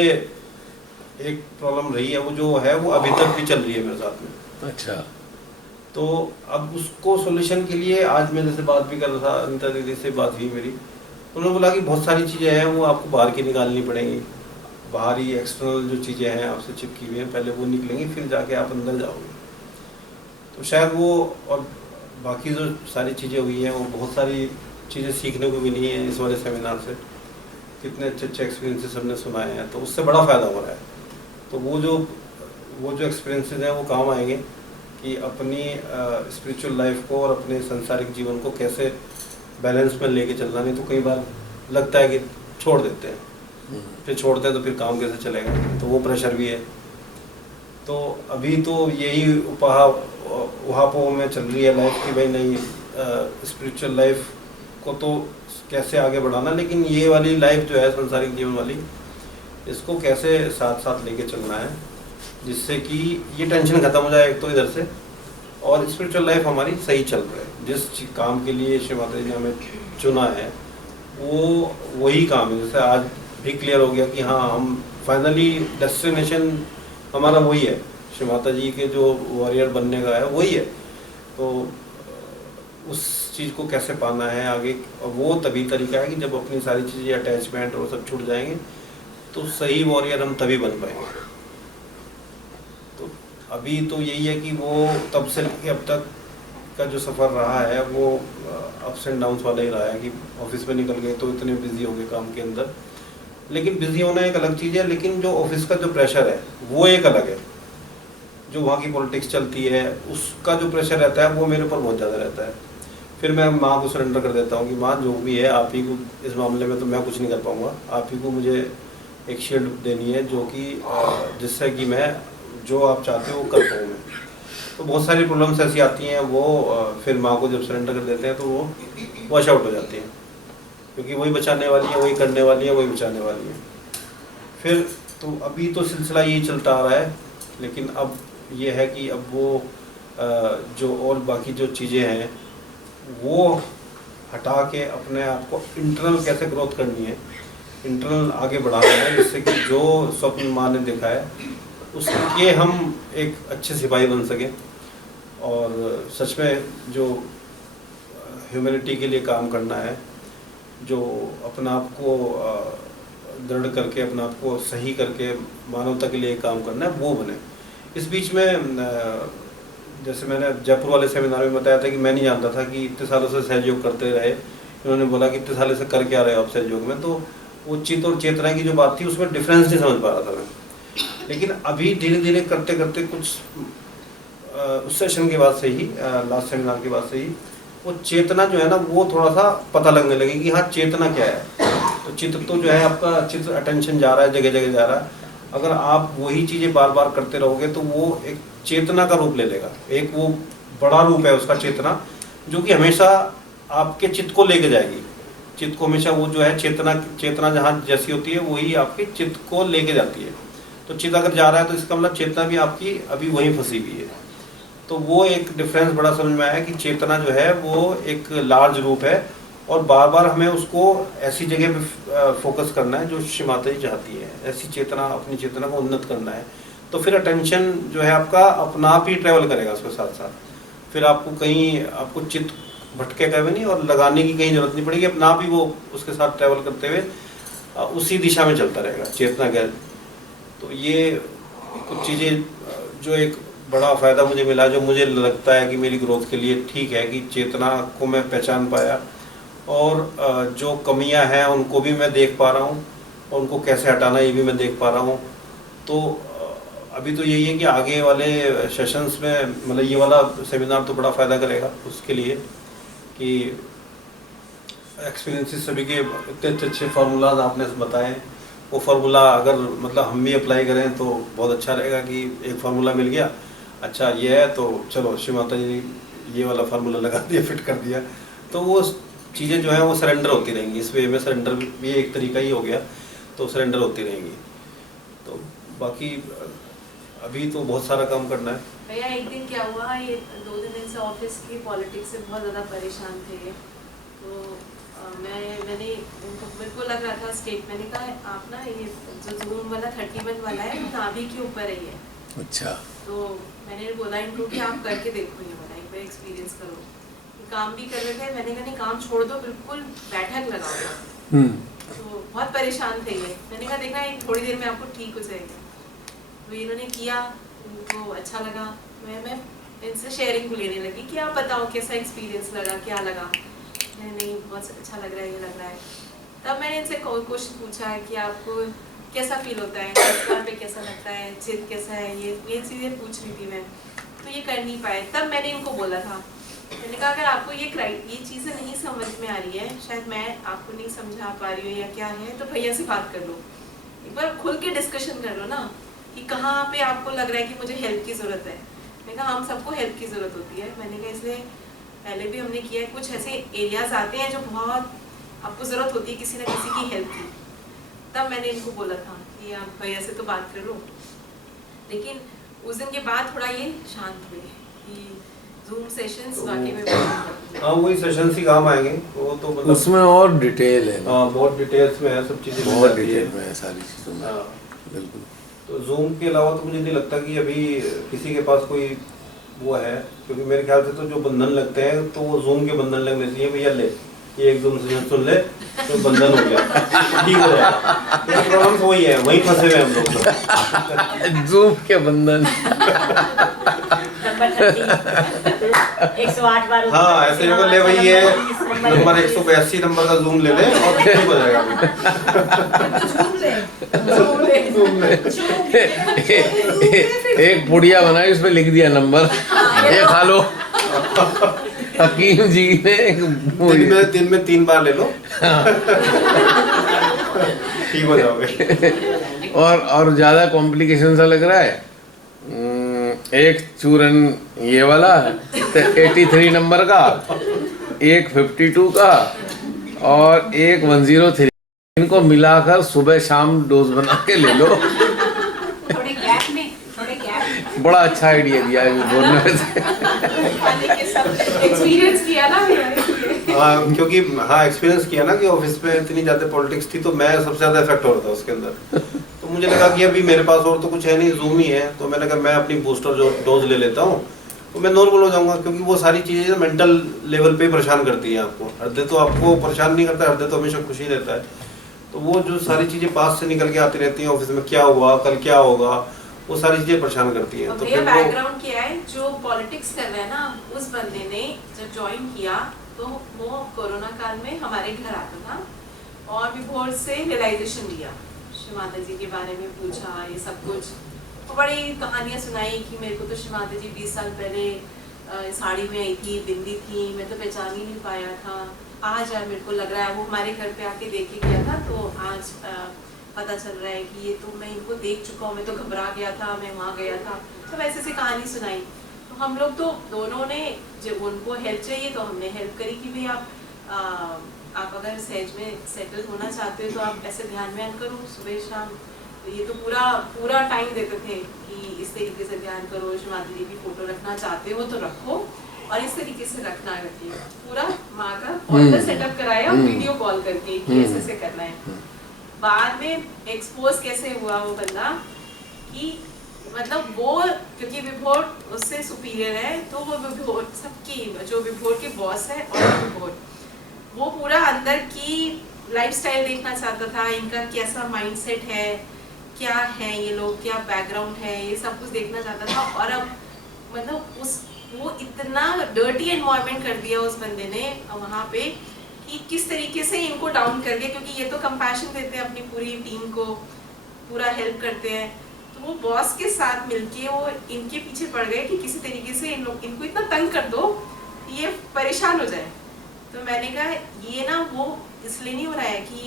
एक प्रॉब्लम रही है, वो जो है वो अभी तक भी चल रही है मेरे साथ में। अच्छा। तो अब उसको सोल्यूशन के लिए आज मैं जैसे बात भी कर रहा था, अनिता दीदी से बात हुई मेरी, उन्होंने बोला कि बहुत सारी चीज़ें हैं वो आपको बाहर की निकालनी पड़ेंगी। बाहरी एक्सटर्नल जो चीज़ें हैं आपसे चिपकी हुई हैं, पहले वो निकलेंगी, फिर जाके आप अंदर जाओगे। तो शायद वो और बाकी जो सारी चीज़ें हुई हैं वो बहुत सारी चीज़ें सीखने को मिली हैं इस वाले सेमिनार से। कितने अच्छे अच्छे एक्सपीरियंसेस हमने सुनाए हैं, तो उससे बड़ा फ़ायदा हो रहा है। तो वो जो एक्सपीरियंसेस हैं वो काम आएंगे कि अपनी स्पिरिचुअल लाइफ को और अपने सांसारिक जीवन को कैसे बैलेंस में लेके चलना। नहीं तो कई बार लगता है कि छोड़ देते हैं, फिर छोड़ते हैं तो फिर काम कैसे चलेगा, तो वो प्रेशर भी है। तो अभी तो यही उहापोह में चल रही है लाइफ की भाई नहीं, स्पिरिचुअल लाइफ को तो कैसे आगे बढ़ाना, लेकिन ये वाली लाइफ जो है सांसारिक जीवन वाली, इसको कैसे साथ साथ लेके चलना है जिससे कि ये टेंशन खत्म हो जाए एक तो इधर से, और स्पिरिचुअल लाइफ हमारी सही चल रही है। जिस काम के लिए श्री माता जी ने हमें चुना है वो वही काम है। जैसे आज भी क्लियर हो गया कि हाँ हम फाइनली डेस्टिनेशन हमारा वही है, श्री माता जी के जो वॉरियर बनने का है वही है। तो उस चीज़ को कैसे पाना है आगे, वो तभी तरीका है कि जब अपनी सारी चीज़ें अटैचमेंट और सब छूट जाएंगे तो सही वॉरियर हम तभी बन पाएंगे। तो अभी तो यही है कि वो तब से लेकर अब तक का जो सफ़र रहा है वो अप्स एंड डाउन्स वाला ही रहा है कि ऑफिस में निकल गए तो इतने बिजी हो गए काम के अंदर लेकिन बिजी होना एक अलग चीज़ है, लेकिन जो ऑफिस का जो प्रेशर है वो एक अलग है। जो वहाँ की पॉलिटिक्स चलती है उसका जो प्रेशर रहता है वो मेरे ऊपर बहुत ज़्यादा रहता है। फिर मैं माँ को सरेंडर कर देता हूँ कि माँ जो भी है आप ही को, इस मामले में तो मैं कुछ नहीं कर पाऊँगा, आप ही को मुझे एक शील्ड देनी है जो कि जिससे कि मैं जो आप चाहते हो वो कर पाऊँ मैं। तो बहुत सारी प्रॉब्लम्स ऐसी आती हैं, वो फिर माँ को जब सरेंडर कर देते हैं तो वो वॉश आउट हो जाती हैं, क्योंकि वही बचाने वाली है, वही करने वाली है, वही बचाने वाली है। फिर तो अभी तो सिलसिला यही चलता आ रहा है, लेकिन अब ये है कि अब वो जो और बाकी जो चीज़ें हैं वो हटा के अपने आप को इंटरनल कैसे ग्रोथ करनी है, इंटरनल आगे बढ़ाना है, जिससे कि जो स्वप्न माँ ने देखा है उसके हम एक अच्छे सिपाही बन सकें और सच में जो ह्यूमैनिटी के लिए काम करना है, जो अपना आप को दृढ़ करके अपने आप को सही करके मानवता के लिए काम करना है वो बने। इस बीच में जैसे मैंने जयपुर वाले सेमिनार में बताया था कि मैं नहीं जानता था कि इतने सालों से सहयोग करते रहे, इन्होंने बोला कि इतने सालों से कर क्या रहे हो आप सहयोग में, तो वो चित्त और चेतना की जो बात थी उसमें डिफरेंस नहीं समझ पा रहा था मैं। लेकिन अभी धीरे धीरे करते करते कुछ उस सेशन के बाद से ही, लास्ट सेमिनार के बाद से ही वो चेतना जो है ना वो थोड़ा सा पता लगने लगी कि हाँ चेतना क्या है। तो चित्त तो जो है आपका चित्त अटेंशन जा रहा है, जगह जगह जा रहा है, अगर आप वही चीज़ें बार बार करते रहोगे तो वो एक चेतना का रूप ले लेगा, एक वो बड़ा रूप है उसका चेतना, जो कि हमेशा आपके चित्त को लेके जाएगी। चित्त को हमेशा वो जो है चेतना जहाँ जैसी होती है वही आपके चित्त को लेके जाती है। तो चित्त अगर जा रहा है तो इसका मतलब चेतना भी आपकी अभी वहीं फंसी हुई है। तो वो एक डिफरेंस बड़ा समझ में आया कि चेतना जो है वो एक लार्ज रूप है और बार बार हमें उसको ऐसी जगह पे फोकस करना है जो श्री माता जी चाहती है, ऐसी चेतना, अपनी चेतना को उन्नत करना है। तो फिर अटेंशन जो है आपका अपना आप ही ट्रेवल करेगा उसके साथ साथ, फिर आपको कहीं आपको चित्त भटकेगा भी नहीं और लगाने की कहीं जरूरत नहीं पड़ेगी, अपना आप ही वो उसके साथ ट्रेवल करते हुए उसी दिशा में चलता रहेगा चेतना के। तो ये कुछ चीज़ें जो एक बड़ा फ़ायदा मुझे मिला, जो मुझे लगता है कि मेरी ग्रोथ के लिए ठीक है, कि चेतना को मैं पहचान पाया और जो कमियां हैं उनको भी मैं देख पा रहा हूँ और उनको कैसे हटाना ये भी मैं देख पा रहा हूँ। तो अभी तो यही है कि आगे वाले सेशंस में मतलब ये वाला सेमिनार तो बड़ा फ़ायदा करेगा उसके लिए कि एक्सपीरियंसेस सभी के इतने अच्छे फार्मूलाज आपने बताए, वो फार्मूला अगर मतलब हम भी अप्लाई करें तो बहुत अच्छा रहेगा कि एक फार्मूला मिल गया, अच्छा ये है तो चलो श्री माता जी ने ये वाला फार्मूला लगा दिया, फिट कर दिया, तो वो चीज़ें जो हैं वो सरेंडर होती रहेंगी। इस वे में सरेंडर भी एक तरीका ही हो गया, तो सरेंडर होती रहेंगी। तो बाकी अभी तो बहुत सारा काम करना है। भैया एक दिन क्या हुआ, ये 2-3 दिन से ऑफिस की पॉलिटिक्स से बहुत ज़्यादा परेशान थे, तो मैंने उनको मेरे को लग रहा था स्टेट, मैंने कहा आप ना ये जो जूम वाला 31 वाला है वो नाभि के ऊपर है ये। अच्छा। तो मैंने बोला इनको कि आप करके देखो, ये वाला एक बार एक्सपीरियंस करो। काम भी कर रहे थे, मैंने कहा नहीं काम छोड़ दो, बिल्कुल बैठक लगाओ। तो बहुत परेशान थे ये, मैंने कहा देखना एक थोड़ी देर में आपको ठीक हो जाएगा। तो इन्होंने किया, उनको अच्छा लगा, मैं इनसे शेयरिंग लेने लगी कि आप बताओ कैसा एक्सपीरियंस लगा, क्या लगा। नहीं बहुत अच्छा लग रहा है, ये लग रहा है। तब मैंने इनसे क्वेश्चन पूछा है कि आपको कैसा फील होता है, इस पे कैसा लगता है, चित्त कैसा है, ये चीज़ें पूछ रही थी मैं, तो ये कर नहीं पाए। तब मैंने इनको बोला था, मैंने कहा अगर आपको ये चीज़ें नहीं समझ में आ रही है, शायद मैं आपको नहीं समझा पा रही हूँ या क्या है, तो भैया से बात कर लो, एक बार खुल के डिस्कशन कर लो ना कि कहाँ पे आपको लग रहा है कि मुझे हेल्प की ज़रूरत है। मैंने कहा हम सबको हेल्प की ज़रूरत होती है। मैंने कहा इसलिए पहले भी हमने किया है, कुछ ऐसे एरियाज आते हैं जो बहुत आपको ज़रूरत होती है किसी न किसी की हेल्प की। तब मैंने इनको बोला था कि आप भैया से तो बात कर लो। लेकिन उस दिन के बाद थोड़ा ये शांत हुए कि जूम सेशंस वाकई में हाँ वही सेशंस ही काम आएंगे, वो तो मतलब उसमें और डिटेल है। हाँ बहुत डिटेल्स में है, सब चीज़ें बहुत डिटेल में है सारी चीज़ों में। हाँ बिल्कुल। तो जूम के अलावा तो मुझे नहीं लगता कि अभी किसी के पास कोई वो है, क्योंकि मेरे ख्याल से तो जो बंधन लगते हैं तो वो जूम के बंधन लगने चाहिए। भैया ले ये एक जूम सेशन सुन ले तो बंधन हो गया, ठीक हो जाएगा। तो प्रॉब्लम वही है, वहीं फंसे हुए हम लोग तो। जूम के बंधन नंबर 30 108 बार हाँ ऐसे ही ले भाई ये नंबर 182 नंबर का जूम ले ले और ठीक हो जाएगा एक पुड़िया बनाई उसपे लिख दिया नंबर, ये खा लो। हकीम जी ने दिन में 3 बार ले लो ठीक हो जाओगे। और ज्यादा कॉम्प्लिकेशन सा लग रहा है, एक चूरन ये वाला तो 83 नंबर का, एक 52 का और एक 103, इनको मिलाकर सुबह शाम डोज बना के ले लो। थोड़े गैप में बड़ा अच्छा आइडिया दिया है बोलने में से। एक्सपीरियंस किया ना हाँ क्योंकि हाँ एक्सपीरियंस किया ना कि ऑफिस में इतनी ज्यादा पॉलिटिक्स थी तो मैं सबसे ज्यादा इफेक्ट हो रहा था उसके अंदर। तो मुझे लगा कि अभी मेरे पास और तो कुछ है नहीं, जूम ही है, तो मैंने कहा मैं अपनी बूस्टर जो डोज ले लेता हूँ तो मैं नॉर्मल हो जाऊंगा, क्योंकि वो सारी चीजें मेंटल लेवल पे परेशान करती है आपको। हृदय तो आपको परेशान नहीं करता, हृदय तो हमेशा खुशी रहता है। तो वो जो सारी चीजें पास से निकल के आती रहती हैं, ऑफिस में क्या हुआ कल क्या होगा, वो सारी चीजें परेशान करती हैं। तो भैया फिर बैकग्राउंड क्या है, जो पॉलिटिक्स कर रहे हैं ना, उस बंदे ने जब ज्वाइन किया तो वो कोरोना काल में हमारे घर आता था और विभोर से रियलाइजेशन लिया, श्री माता जी के बारे में पूछा, ये सब कुछ और बड़ी कहानियां सुनाई कि मेरे को तो श्री माता जी 20 साल पहले साड़ी में आई थी, बिंदी थी, मैं तो पहचान ही नहीं पाया था। आज मेरे को लग रहा है वो हमारे घर पे आके देख के गया था तो आज पता चल रहा है कि ये तो मैं इनको देख चुका हूँ, मैं तो घबरा गया था, मैं वहाँ गया था। तो वैसे से कहानी सुनाई। तो हम लोग तो दोनों ने, जब उनको हेल्प चाहिए तो हमने हेल्प करी कि भाई आप अगर सहज में सेटल होना चाहते हो तो आप ऐसे ध्यान व्यान करो सुबह शाम। तो ये तो पूरा टाइम देते थे कि इस तरीके से ध्यान करो, श्री माता जी की फोटो रखना चाहते हो तो रखो और इस तरीके से रखना रखिए। पूरा माँ का ऑर्डर सेटअप कराया वीडियो कॉल करके कि ऐसे से करना है। बाद में एक्सपोज कैसे हुआ वो बंदा कि मतलब वो, क्योंकि विभोर उससे सुपीरियर है तो वो विभोर सबकी, जो विभोर के बॉस है और विभोर, वो पूरा अंदर की लाइफस्टाइल देखना चाहता था, इनका कैसा माइंडसेट है, क्या है ये लोग, क्या बैकग्राउंड है, ये सब कुछ देखना चाहता था। और अब मतलब वो इतना डर्टी एनवायरनमेंट कर दिया उस बंदे ने वहाँ पे कि किस तरीके से इनको डाउन कर दिया, क्योंकि ये तो कंपैशन देते हैं अपनी पूरी टीम को, पूरा हेल्प करते हैं। तो वो बॉस के साथ मिलके वो इनके पीछे पड़ गए कि किसी तरीके से इनको इतना तंग कर दो कि ये परेशान हो जाए। तो मैंने कहा ये ना वो इसलिए नहीं हो रहा है कि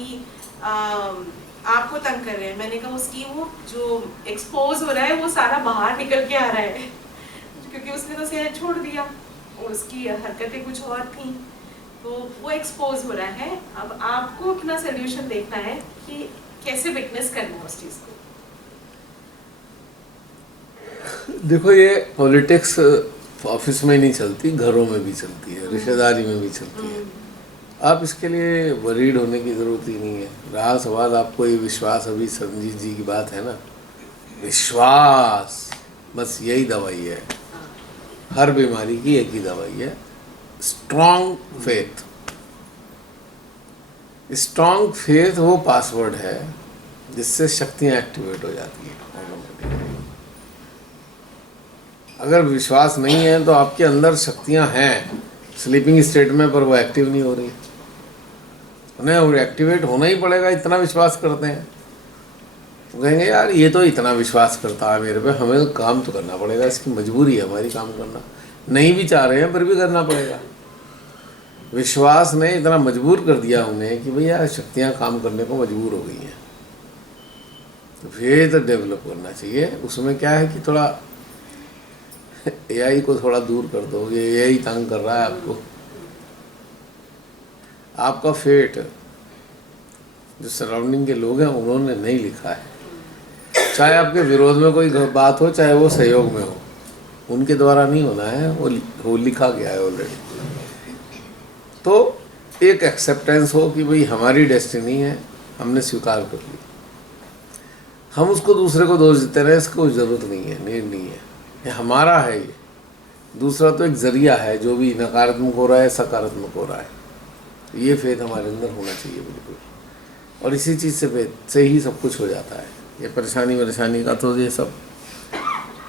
आपको तंग कर रहे हैं, मैंने कहा उसकी वो जो एक्सपोज हो रहा है वो सारा बाहर निकल के आ रहा है क्योंकि उसने तो शहर छोड़ दिया और उसकी हरकतें कुछ और थी, तो वो एक्सपोज हो रहा है। अब आपको अपना सोल्यूशन देखना है कि कैसे विटनेस करना है उस चीज को। देखो ये पॉलिटिक्स ऑफिस में नहीं चलती, घरों में भी चलती है, रिश्तेदारी में भी चलती है। आप इसके लिए वरीड होने की ज़रूरत ही नहीं है। रहा सवाल आपको ये विश्वास, अभी संजीत जी की बात है ना, विश्वास बस यही दवाई है, हर बीमारी की एक ही दवाई है, स्ट्रॉन्ग फेथ। स्ट्रॉन्ग फेथ वो पासवर्ड है जिससे शक्तियाँ एक्टिवेट हो जाती हैं ऑटोमेटिकली। अगर विश्वास नहीं है तो आपके अंदर शक्तियाँ हैं स्लीपिंग स्टेट में, पर वो एक्टिव नहीं हो रही, उन्हें वो एक्टिवेट होना ही पड़ेगा, इतना विश्वास करते हैं। तो कहेंगे यार ये तो इतना विश्वास करता है मेरे पे, हमें तो काम तो करना पड़ेगा, इसकी मजबूरी है हमारी काम करना, नहीं भी चाह रहे हैं पर भी करना पड़ेगा। विश्वास ने इतना मजबूर कर दिया उन्हें कि भैया शक्तियाँ काम करने को मजबूर हो गई हैं। तो फेथ डेवलप करना चाहिए। उसमें क्या है कि थोड़ा एआई को थोड़ा दूर कर दो, ये एआई तंग कर रहा है आपको। आपका फेट जो सराउंडिंग के लोग हैं उन्होंने नहीं लिखा है, चाहे आपके विरोध में कोई बात हो चाहे वो सहयोग में हो, उनके द्वारा नहीं होना है, वो लिखा गया है ऑलरेडी। तो एक एक्सेप्टेंस हो कि भाई हमारी डेस्टिनी है, हमने स्वीकार कर ली, हम उसको दूसरे को दोष देते रहे, इसको ज़रूरत नहीं है, नीड नहीं है, ये हमारा है। ये दूसरा तो एक ज़रिया है, जो भी नकारात्मक हो रहा है सकारात्मक हो रहा है। ये फेथ हमारे अंदर होना चाहिए बिल्कुल, और इसी चीज़ से फेथ से ही सब कुछ हो जाता है। ये परेशानी का तो ये सब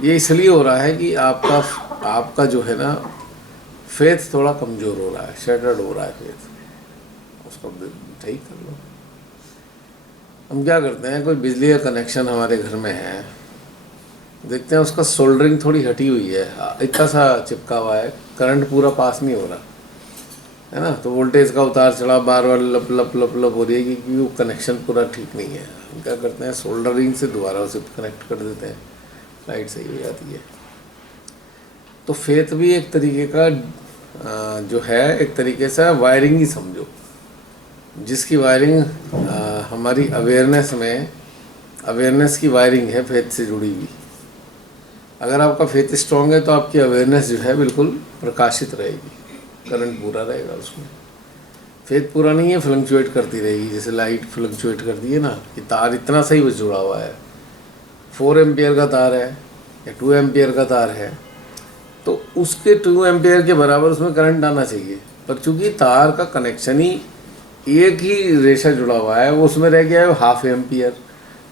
ये इसलिए हो रहा है कि आपका आपका जो है ना फेथ थोड़ा कमज़ोर हो रहा है, शैटर्ड हो रहा है फेथ, उसको ठीक कर लो। हम क्या करते हैं, कोई बिजली का कनेक्शन हमारे घर में है, देखते हैं उसका सोल्डरिंग थोड़ी हटी हुई है, इतना सा चिपका हुआ है, करंट पूरा पास नहीं हो रहा है ना, तो वोल्टेज का उतार चढ़ाव बार बार लप लप लप लप हो रही है क्योंकि वो कनेक्शन पूरा ठीक नहीं है। हम क्या करते हैं, सोल्डरिंग से दोबारा उसे कनेक्ट कर देते हैं, लाइट सही हो जाती है। तो फेथ भी एक तरीके का जो है, एक तरीके से वायरिंग ही समझो, जिसकी वायरिंग हमारी अवेयरनेस की वायरिंग है फेथ से जुड़ी हुई। अगर आपका फेथ स्ट्रॉन्ग है तो आपकी अवेयरनेस जो है बिल्कुल प्रकाशित रहेगी, करंट पूरा रहेगा उसमें। फेथ पूरा नहीं है, फ्लक्चुएट करती रहेगी, जैसे लाइट फ्लक्चुएट करती है ना, कि तार इतना सही बस जुड़ा हुआ है, 4 एम्पियर का तार है या 2 एम्पियर का तार है, तो उसके 2 एम्पियर के बराबर उसमें करंट आना चाहिए, पर चूंकि तार का कनेक्शन ही एक ही रेशा जुड़ा हुआ है, वो उसमें रह गया है 1/2 एम्पियर,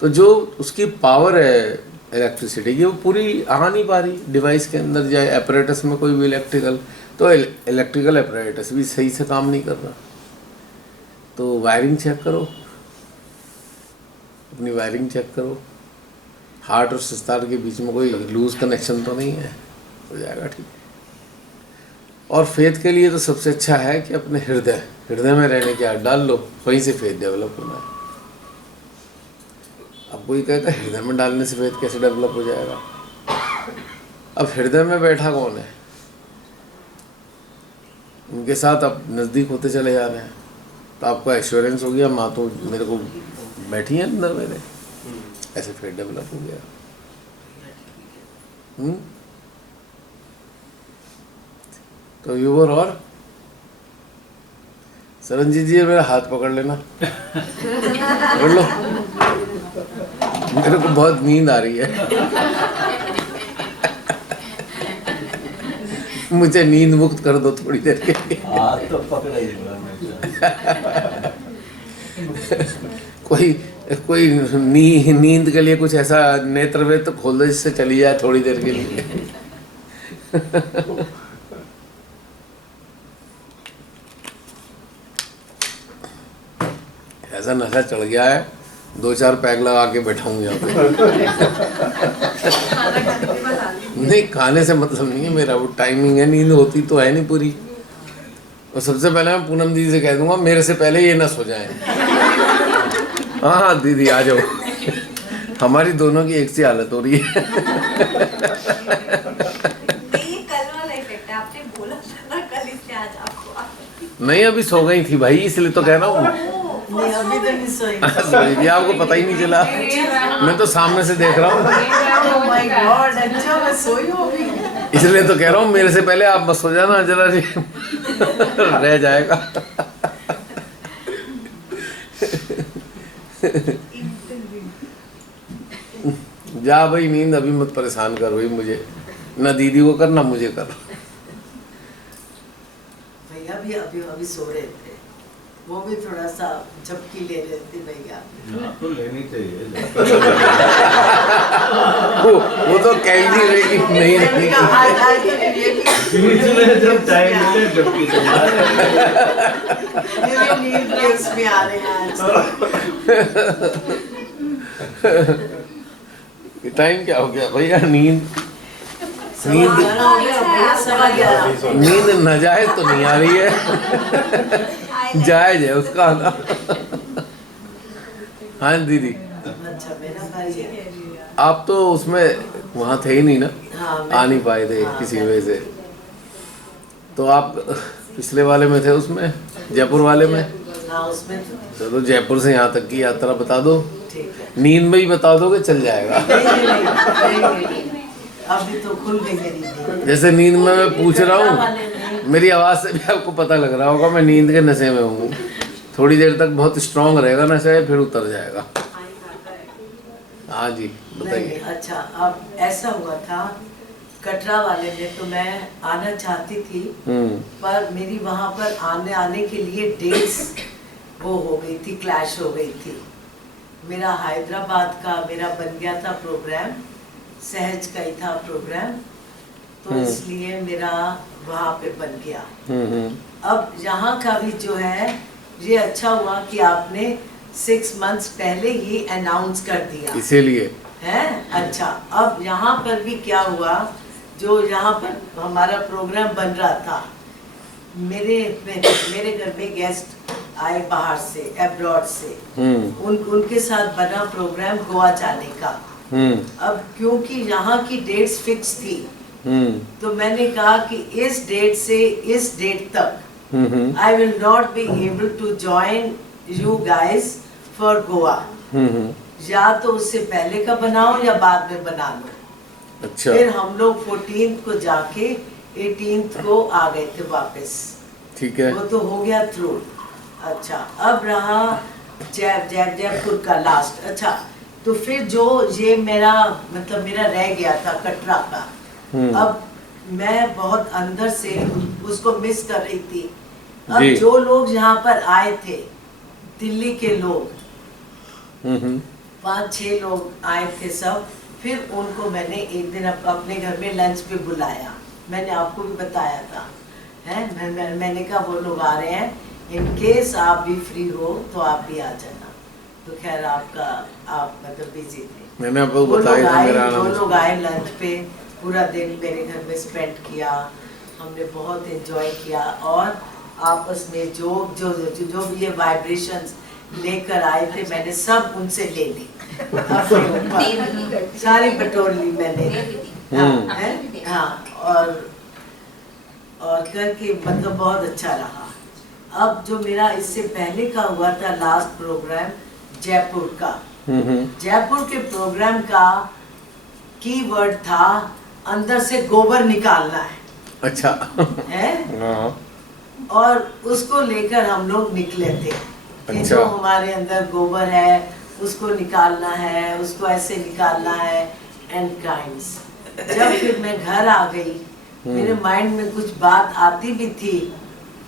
तो जो उसकी पावर है इलेक्ट्रिसिटी की वो पूरी आ नहीं पा रही डिवाइस के अंदर, जाए एपरेटस में कोई भी इलेक्ट्रिकल, तो इलेक्ट्रिकल एपरेटस भी सही से काम नहीं कर रहा। तो वायरिंग चेक करो, अपनी वायरिंग चेक करो, हार्ट और सितार के बीच में कोई लूज कनेक्शन तो नहीं है, हो जाएगा ठीक। और फेथ के लिए तो सबसे अच्छा है कि अपने हृदय में रहने की आदत डाल लो, वहीं से फेथ डेवलप होना है। अब कोई कहेगा हृदय में डालने से फेथ कैसे डेवलप हो जाएगा? अब हृदय में बैठा कौन है? उनके साथ आप नज़दीक होते चले जा रहे हैं, तो आपको एश्योरेंस हो गया, माँ तो मेरे को बैठी है अंदर मेरे, ऐसे फेथ डेवलप हो गया। तो व्यूवर और सरनजीत जी मेरा हाथ पकड़ लेना, पकड़ लो, मेरे को बहुत नींद आ रही है, मुझे नींद मुक्त कर दो थोड़ी देर के लिए। हाथ तो पकड़ा ही कोई नींद के लिए कुछ ऐसा नेत्र वेत्र खोल दो जिससे चली जाए थोड़ी देर के लिए। ऐसा नशा चढ़ गया है, 2-4 पैक लगा के बैठा हूँ यहाँ पे। नहीं, खाने से मतलब नहीं है मेरा, वो टाइमिंग है, नींद होती तो है नहीं पूरी। और सबसे पहले मैं पूनम दीदी से कह दूंगा मेरे से पहले ये ना सो जाए। हाँ दीदी आ जाओ, हमारी दोनों की एक सी हालत हो रही है। नहीं अभी सो गई थी भाई, इसलिए तो कह रहा हूँ। नहीं अभी तो नहीं सोई। सोई आपको पता ही नहीं चला, मैं तो सामने से देख रहा हूँ। Oh my God, अच्छा मैं सोई होगी। इसलिए तो कह रहा हूँ मेरे से पहले आप मत सो जाना जरा जी, रह जाएगा। जा भाई नींद अभी मत परेशान कर भाई मुझे, ना दीदी को कर ना मुझे कर। भैया भी अभी सो रहे थे, वो भी थोड़ा सा झपकी ले रहे थे भैया। तो लेनी चाहिए। वो तो कह ही नहीं रही कि नहीं लेनी। जब टाइम मिले झपकी तो नींद ब्रेक्स में आ रहे हैं आज। टाइम क्या हो गया भैया? नींद न जाए तो नहीं आ रही है, जायज है उसका आना। हाँ दीदी, अच्छा मेरा भाई है। आप तो उसमें वहाँ थे ही नहीं ना, हाँ, आ नहीं पाए थे किसी वजह से। तो आप पिछले वाले में थे, उसमें जयपुर वाले में। हाँ उसमें चलो जयपुर से यहाँ तक की यात्रा बता दो, ठीक है। नींद में ही बता दोगे चल जाएगा। नहीं, अभी तो खुल गई मेरी नींद। जैसे नींद में मैं पूछ रहा हूँ, मेरी आवाज़ से भी आपको पता लग रहा होगा मैं नींद के नशे में हूँ। थोड़ी देर तक बहुत स्ट्रांग रहेगा नशा, फिर उतर जाएगा। हाँ जी बताइए। अच्छा अब ऐसा हुआ था कटरा वाले में, तो मैं आना चाहती थी, पर मेरी वहाँ पर आने के लिए डेट्स वो हो गई थी, क्लैश हो गई थी। मेरा हैदराबाद का मेरा बन गया था प्रोग्राम, सहज का ही था प्रोग्राम, तो इसलिए मेरा वहाँ पे बन गया। हम्म। अब यहाँ का भी जो है ये अच्छा हुआ कि आपने 6 months पहले ही अनाउंस कर दिया इसीलिए है। अच्छा, अब यहाँ पर भी क्या हुआ, जो यहाँ पर हमारा प्रोग्राम बन रहा था, मेरे घर में गेस्ट आए बाहर से, अब्रॉड से, उनके साथ बना प्रोग्राम गोवा जाने का। अब क्योंकि यहाँ की डेट्स फिक्स थी, तो मैंने कहा कि इस डेट से इस डेट तक I will not be able to join you guys for Goa. या तो उससे पहले का बनाओ या बाद में बना लो। अच्छा। फिर हम लोग 14th को जाके 18th को आ गए थे वापस। ठीक है। वो तो हो गया थ्रू। अच्छा, अब रहा जयपुर का लास्ट। अच्छा, तो फिर जो ये मेरा मतलब मेरा रह गया था कटरा का, अब मैं बहुत अंदर से उसको मिस कर रही थी। अब जी। जो लोग यहाँ पर आए थे, दिल्ली के लोग 5-6 लोग आए थे सब, फिर उनको मैंने एक दिन अपने घर में लंच पे बुलाया। मैंने आपको भी बताया था, है मैंने कहा वो लोग आ रहे हैं, इन केस आप भी फ्री हो तो आप भी आ जाना। तो खैर आप मतलब बिजी थे। मैंने आपको बताया था मेरा वो नाम। लोग आए लंच पे, पूरा दिन मेरे घर में स्पेंड किया, हमने बहुत एंजॉय किया और आपस में जो भी ये वाइब्रेशंस लेकर आए थे मैंने सब उनसे ले ली। अपने ऊपर सारी बटोर ली मैंने। हाँ, और करके मतलब बहुत अच्छा रहा। अब जो मेरा इससे पहले का हुआ था लास्ट प्रोग्राम जयपुर का, जयपुर के प्रोग्राम का कीवर्ड था अंदर से गोबर निकालना है। अच्छा। है? हाँ। और उसको लेकर हम लोग निकले थे कि अच्छा। जो हमारे अंदर गोबर है उसको निकालना है, उसको ऐसे निकालना है एंड काइंड्स। जब फिर मैं घर आ गई, मेरे माइंड में कुछ बात आती भी थी,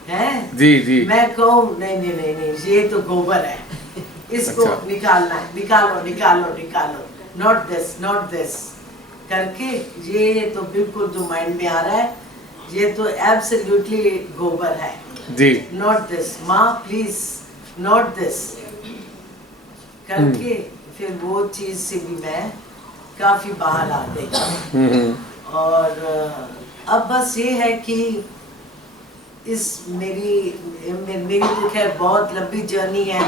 है? जी। मैं कहूँ नहीं, ये तो गोबर है, इसको अच्छा। निकालना है, निकालो, नॉट दिस करके। ये तो बिल्कुल जो माइंड में आ रहा है, ये तो एब्सोल्युटली गोबर है। जी। नॉट दिस माँ प्लीज, नॉट दिस करके फिर वो चीज से भी मैं काफी बाहर आ गई। और अब बस ये है कि इस मेरी तो खैर बहुत लंबी जर्नी है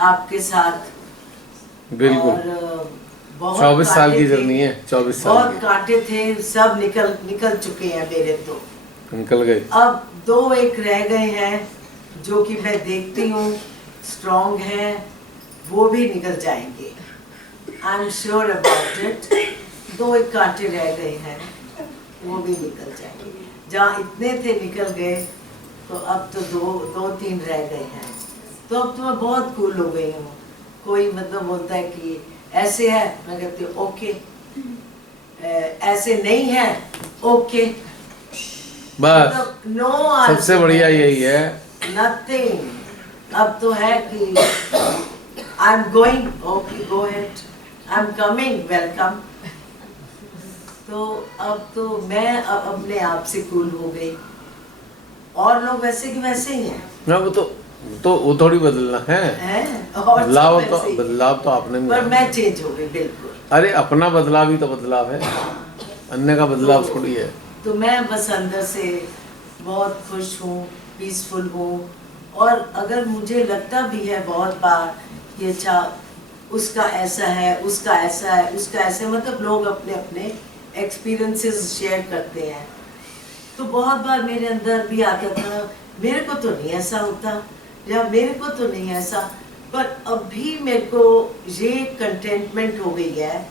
आपके साथ। बिल्कुल। और बहुत 24 साल कांटे की थे, जर्नी है। 24 साल बहुत की। कांटे थे, सब निकल चुके हैं मेरे तो। निकल गए। अब 2-1 रह गए हैं जो कि मैं देखती हूँ स्ट्रॉन्ग है, वो भी निकल जाएंगे। I am sure about it. 2-1 कांटे रह गए हैं, वो भी निकल जाएंगे। जहाँ इतने थे निकल गए, तो अब तो 2-3 रह गए हैं। तो अब तो मैं बहुत कूल हो गई हूँ। कोई मतलब बोलता है कि ऐसे है, मैं कहती हूँ ओके, ऐसे नहीं है ओके। बस नो, सबसे बढ़िया यही है। नथिंग। अब तो है कि आई am going, okay go ahead, I am coming, welcome. तो अब तो मैं अब अपने आप से कूल हो गई। और लोग वैसे कि वैसे ही हैं। ना वो थोड़ी बदलना है। और बदलाव सब तो वैसे ही हैं। बदलाव तो आपने में पर आना। मैं चेंज हो गई बिल्कुल। अरे अपना बदलाव ही तो बदलाव है, अन्य का बदलाव थोड़ी है। तो मैं बस अंदर से बहुत खुश हूँ, पीसफुल हूँ। और अगर मुझे लगता भी है बहुत बार कि अच्छा उसका ऐसा है, उसका ऐसा है, उसका ऐसा है, मतलब लोग अपने अपने एक्सपीरियंसेस शेयर करते हैं, तो बहुत बार मेरे अंदर भी आता था मेरे को तो नहीं ऐसा होता, या मेरे को तो नहीं ऐसा। पर अभी मेरे को ये कंटेंटमेंट हो गई है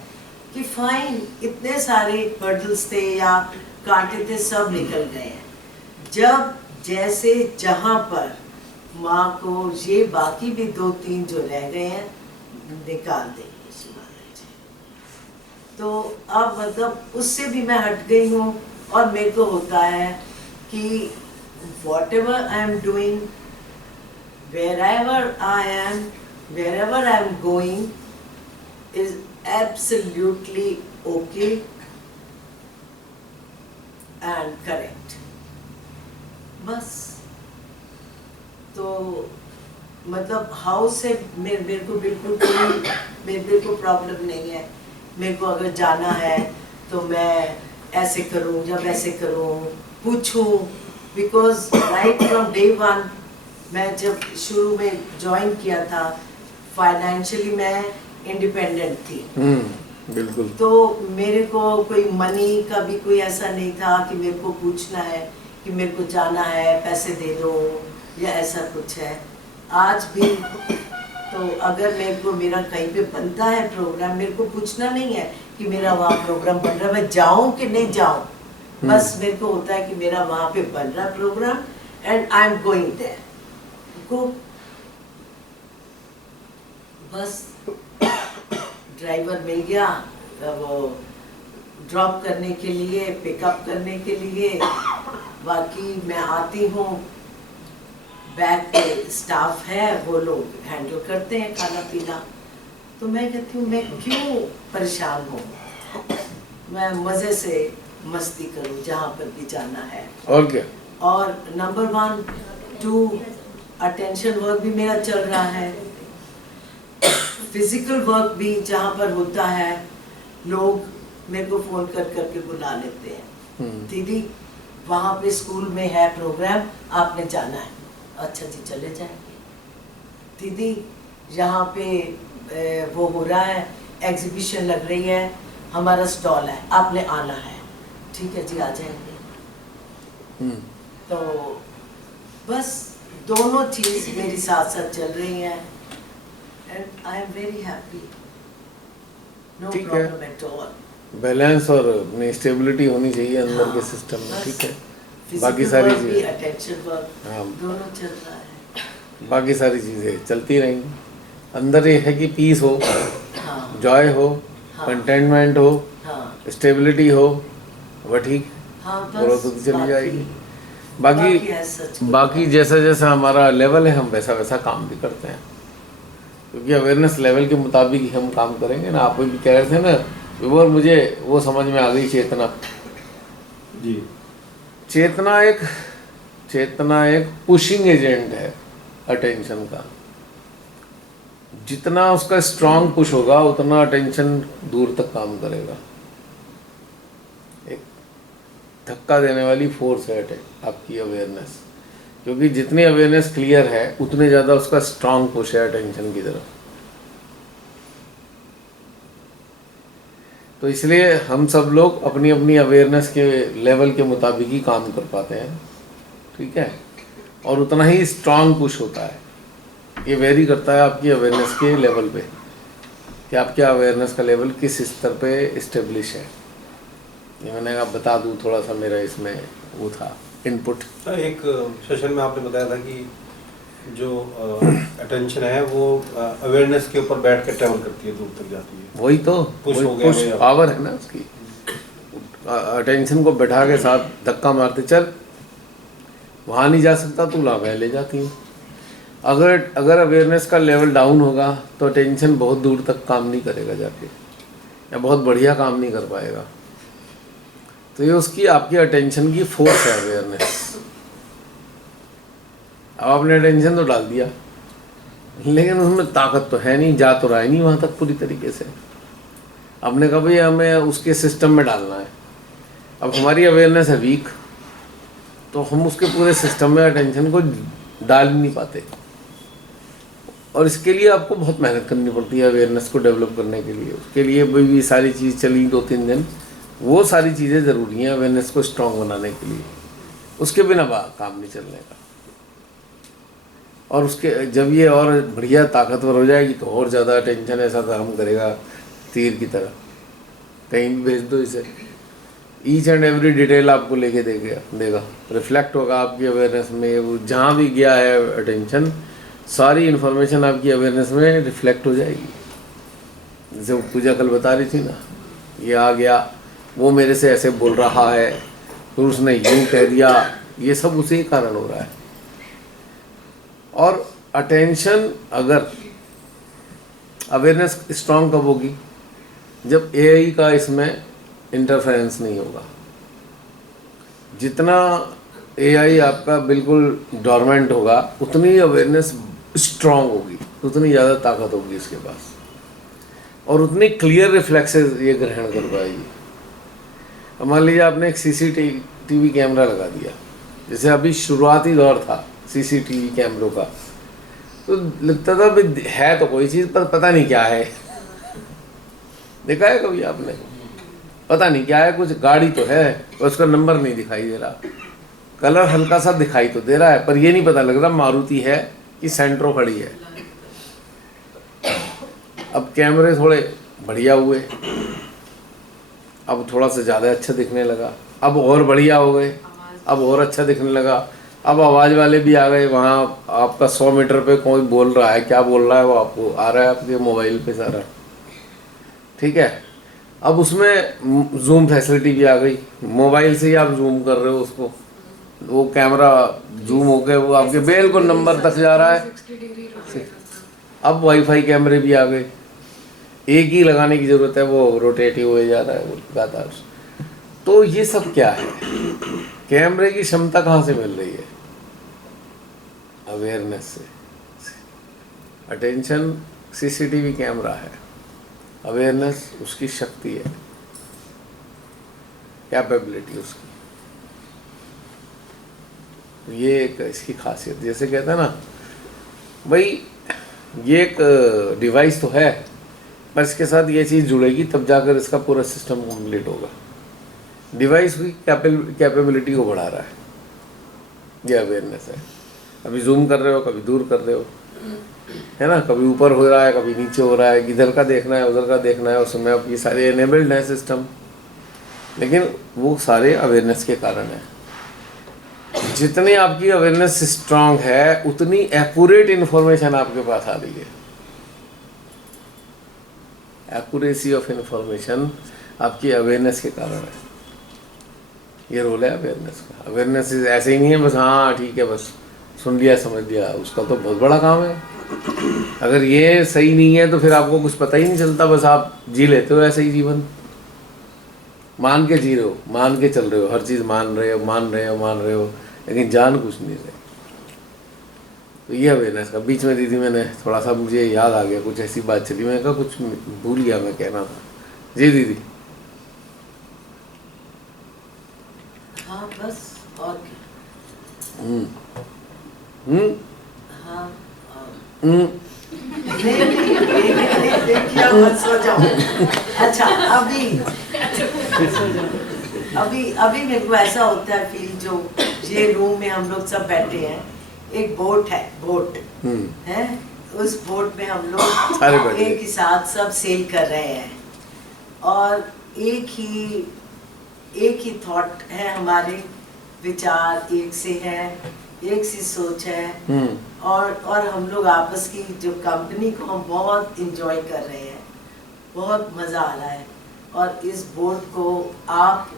कि फाइन, इतने सारे हर्डल्स थे या कांटे थे, सब निकल गए हैं। जब जैसे जहाँ पर माँ को ये बाकी भी 2-3 जो रह गए हैं निकाल देंगे शिवाला जी। तो अब मतलब उससे भी मैं हट गई हूँ। और मेरे को होता है कि whatever I am doing, wherever I am, wherever I am going is absolutely okay. And correct. बस तो मतलब हाउस से मेरे को बिल्कुल कोई मेरे को प्रॉब्लम नहीं है। मेरे को अगर जाना है तो मैं ऐसे करूं या वैसे करूं, पूछूं, because right from day one मैं जब शुरू में ज्वाइन किया था फाइनेंशियली मैं इंडिपेंडेंट थी। बिल्कुल। तो मेरे को कोई मनी का भी कोई ऐसा नहीं था कि मेरे को पूछना है कि मेरे को जाना है पैसे दे दो या ऐसा कुछ है। आज भी तो अगर मेरे को मेरा कहीं पे बनता है प्रोग्राम, मेरे को पूछना नहीं है कि मेरा वहाँ प्रोग्राम बन रहा है, मैं जाऊँ कि नहीं जाऊँ। बस मेरे को होता है कि मेरा वहाँ पे बन रहा programme and I am going there, go. Bus driver मिल गया वो ड्रॉप करने के लिए, पिकअप करने के लिए, बाकी मैं आती हूँ, बैक पे स्टाफ है वो लोग हैंडल करते हैं खाना पीना। तो मैं कहती हूँ मैं क्यों परेशान हूँ, मैं मज़े से मस्ती करूँ जहाँ पर भी जाना है। और क्या। और नंबर 1 2 अटेंशन वर्क भी मेरा चल रहा है, फिजिकल वर्क भी जहाँ पर होता है लोग मेरे को फ़ोन करके बुला लेते हैं, दीदी वहाँ पे स्कूल में है प्रोग्राम, आपने जाना है। अच्छा जी चले जाएंगे। दीदी यहाँ पे वो हो रहा है, एग्जीबिशन लग रही है, हमारा स्टॉल है, आपने आना है। ठीक है जी आ जाएंगे। तो बस दोनों चीज़ मेरी साथ साथ चल रही हैं and I am very happy, no ठीक है। Problem at all. बैलेंस और स्टेबिलिटी होनी चाहिए अंदर के सिस्टम में, ठीक है। बाकी सारी चीज़ें, अटेंशन वर्क हाँ, दोनों चल रहा है। बाकी सारी चीज़ें चलती रहेंगी। अंदर ये है कि पीस हो, हाँ जॉय हो, हाँ। कंटेनमेंट हो, हाँ स्टेबिलिटी हो, वह ठीक, हाँ ग्रोथ होती चली जाएगी। बाकी है सच में। बाकी जैसा जैसा हमारा लेवल है हम वैसा वैसा काम भी करते हैं, क्योंकि अवेयरनेस लेवल के मुताबिक ही हम काम करेंगे ना। आप भी कह रहे थे ना विभोर, मुझे वो समझ में आ गई चेतना। जी। चेतना एक पुशिंग एजेंट है अटेंशन का। जितना उसका स्ट्रांग पुश होगा उतना अटेंशन दूर तक काम करेगा। एक धक्का देने वाली फोर्स है आपकी अवेयरनेस, क्योंकि जितनी अवेयरनेस क्लियर है उतने ज़्यादा उसका स्ट्रांग पुश है अटेंशन की तरफ। तो इसलिए हम सब लोग अपनी अपनी अवेयरनेस के लेवल के मुताबिक ही काम कर पाते हैं, ठीक है। और उतना ही स्ट्रांग पुश होता है। ये वेरी करता है आपकी अवेयरनेस के लेवल पे कि आपके अवेयरनेस का लेवल किस स्तर पे इस्टेब्लिश है। ये मैंने आप बता दूं, थोड़ा सा मेरा इसमें वो था इनपुट। एक सेशन में आपने बताया था कि जो अटेंशन है वो अवेयरनेस के ऊपर बैठ के ट्रैवल करती है, दूर तक जाती है। वही तो पुश हो गया पुश भैया। पावर है ना उसकी। अटेंशन को बैठा के साथ धक्का मारते, चल वहाँ नहीं जा सकता तू ला, मैं ले जाती हूँ। अगर अवेयरनेस का लेवल डाउन होगा तो अटेंशन बहुत दूर तक काम नहीं करेगा जाके, या बहुत बढ़िया काम नहीं कर पाएगा। तो ये उसकी आपकी अटेंशन की फोर्स है अवेयरनेस। अब आपने अटेंशन तो डाल दिया, लेकिन उसमें ताकत तो है नहीं, जा तो रहा है नहीं वहाँ तक पूरी तरीके से। आपने कहा भाई हमें उसके सिस्टम में डालना है। अब हमारी अवेयरनेस है वीक, तो हम उसके पूरे सिस्टम में अटेंशन को डाल ही नहीं पाते। और इसके लिए आपको बहुत मेहनत करनी पड़ती है अवेयरनेस को डेवलप करने के लिए। उसके लिए भी सारी चीज़ चली 2-3 दिन, वो सारी चीज़ें ज़रूरी हैं अवेयरनेस को स्ट्रॉन्ग बनाने के लिए। उसके बिना काम नहीं चलने का। और उसके जब ये और बढ़िया ताकतवर हो जाएगी तो और ज़्यादा अटेंशन ऐसा काम करेगा तीर की तरह, कहीं भी भेज दो इसे, ईच एंड एवरी डिटेल आपको लेके देगा, रिफ्लेक्ट होगा आपकी अवेयरनेस में। वो जहाँ भी गया है अटेंशन, सारी इन्फॉर्मेशन आपकी अवेयरनेस में रिफ्लेक्ट हो जाएगी। जैसे वो पूजा कल बता रही थी ना, ये आ गया, वो मेरे से ऐसे बोल रहा है, फिर उसने यूँ कह दिया, ये सब उसी के कारण हो रहा है। और अटेंशन अगर अवेयरनेस स्ट्रांग कब होगी? जब एआई का इसमें इंटरफेरेंस नहीं होगा। जितना एआई आपका बिल्कुल डोरमेंट होगा उतनी अवेयरनेस स्ट्रांग होगी, उतनी ज़्यादा ताकत होगी इसके पास, और उतनी क्लियर रिफ्लेक्सेस ये ग्रहण कर पाएगी। अब मान लीजिए आपने एक सीसीटीवी कैमरा लगा दिया, जैसे अभी शुरुआती दौर था सीसीटीवी कैमरों का, तो लगता था भी है तो कोई चीज़ पर पता नहीं क्या है। देखा है कभी आपने? पता नहीं क्या है, कुछ गाड़ी तो है पर उसका नंबर नहीं दिखाई दे रहा, कलर हल्का सा दिखाई तो दे रहा है पर ये नहीं पता लग रहा मारुति है कि सेंट्रो खड़ी है। अब कैमरे थोड़े बढ़िया हुए, अब थोड़ा सा ज़्यादा अच्छा दिखने लगा, अब और बढ़िया हो गए, अब और अच्छा दिखने लगा, अब आवाज़ वाले भी आ गए। वहाँ आपका 100 मीटर पे कोई बोल रहा है, क्या बोल रहा है वो आपको आ रहा है आपके मोबाइल पे सारा, ठीक है। अब उसमें जूम फैसिलिटी भी आ गई, मोबाइल से ही आप जूम कर रहे हो उसको, वो कैमरा जूम होकर वो आपके बिल्कुल नंबर तक जा रहा है। अब वाईफाई कैमरे भी आ गए, एक ही लगाने की ज़रूरत है, वो रोटेटिव हो जा रहा है वो लगातार। तो ये सब क्या है? कैमरे की क्षमता कहाँ से मिल रही है? अवेयरनेस से। अटेंशन सीसीटीवी कैमरा है, अवेयरनेस उसकी शक्ति है, कैपेबिलिटी उसकी। तो ये एक इसकी खासियत, जैसे कहते हैं ना भाई ये एक डिवाइस तो है पर इसके साथ ये चीज़ जुड़ेगी तब जाकर इसका पूरा सिस्टम कंप्लीट होगा। डिवाइस की कैपेबिलिटी को बढ़ा रहा है, ये अवेयरनेस है। अभी जूम कर रहे हो, कभी दूर कर रहे हो, है ना, कभी ऊपर हो रहा है, कभी नीचे हो रहा है, इधर का देखना है उधर का देखना है, उसमें अब ये सारे एनेबल्ड हैं सिस्टम, लेकिन वो सारे अवेयरनेस के कारण है। जितनी आपकी अवेयरनेस स्ट्रांग है उतनी एक्यूरेट इन्फॉर्मेशन आपके पास आ रही है। एक्यूरेसी ऑफ इंफॉर्मेशन आपकी अवेयरनेस के कारण है, ये रोल है अवेयरनेस का। अवेयरनेस ऐसे ही नहीं है बस हाँ ठीक है बस सुन लिया समझ लिया, उसका तो बहुत बड़ा काम है। अगर ये सही नहीं है तो फिर आपको कुछ पता ही नहीं चलता, बस आप जी लेते हो ऐसे ही जीवन, मान के जी रहे हो, मान के चल रहे हो, हर चीज़ मान रहे हो, लेकिन जान कुछ नहीं रहे। तो ये अवेयरनेस का। बीच में दीदी मैंने थोड़ा सा, मुझे याद आ गया, कुछ ऐसी बात चली, मैंने कहा कुछ भूल गया मैं कहना था। जी दीदी। हाँ बस और क्या। हाँ देखिए मत सो जाओ। अच्छा अभी मेरे को ऐसा होता है फील, जो ये रूम में हम लोग सब बैठे हैं, एक बोट है, उस बोट में हम लोग एक ही साथ सब सेल कर रहे हैं और एक ही थॉट है, हमारे विचार एक से है, एक सी सोच है और हम लोग आपस की जो कंपनी को हम बहुत इंजॉय कर रहे हैं, बहुत मज़ा आ रहा है। और इस बोट को आप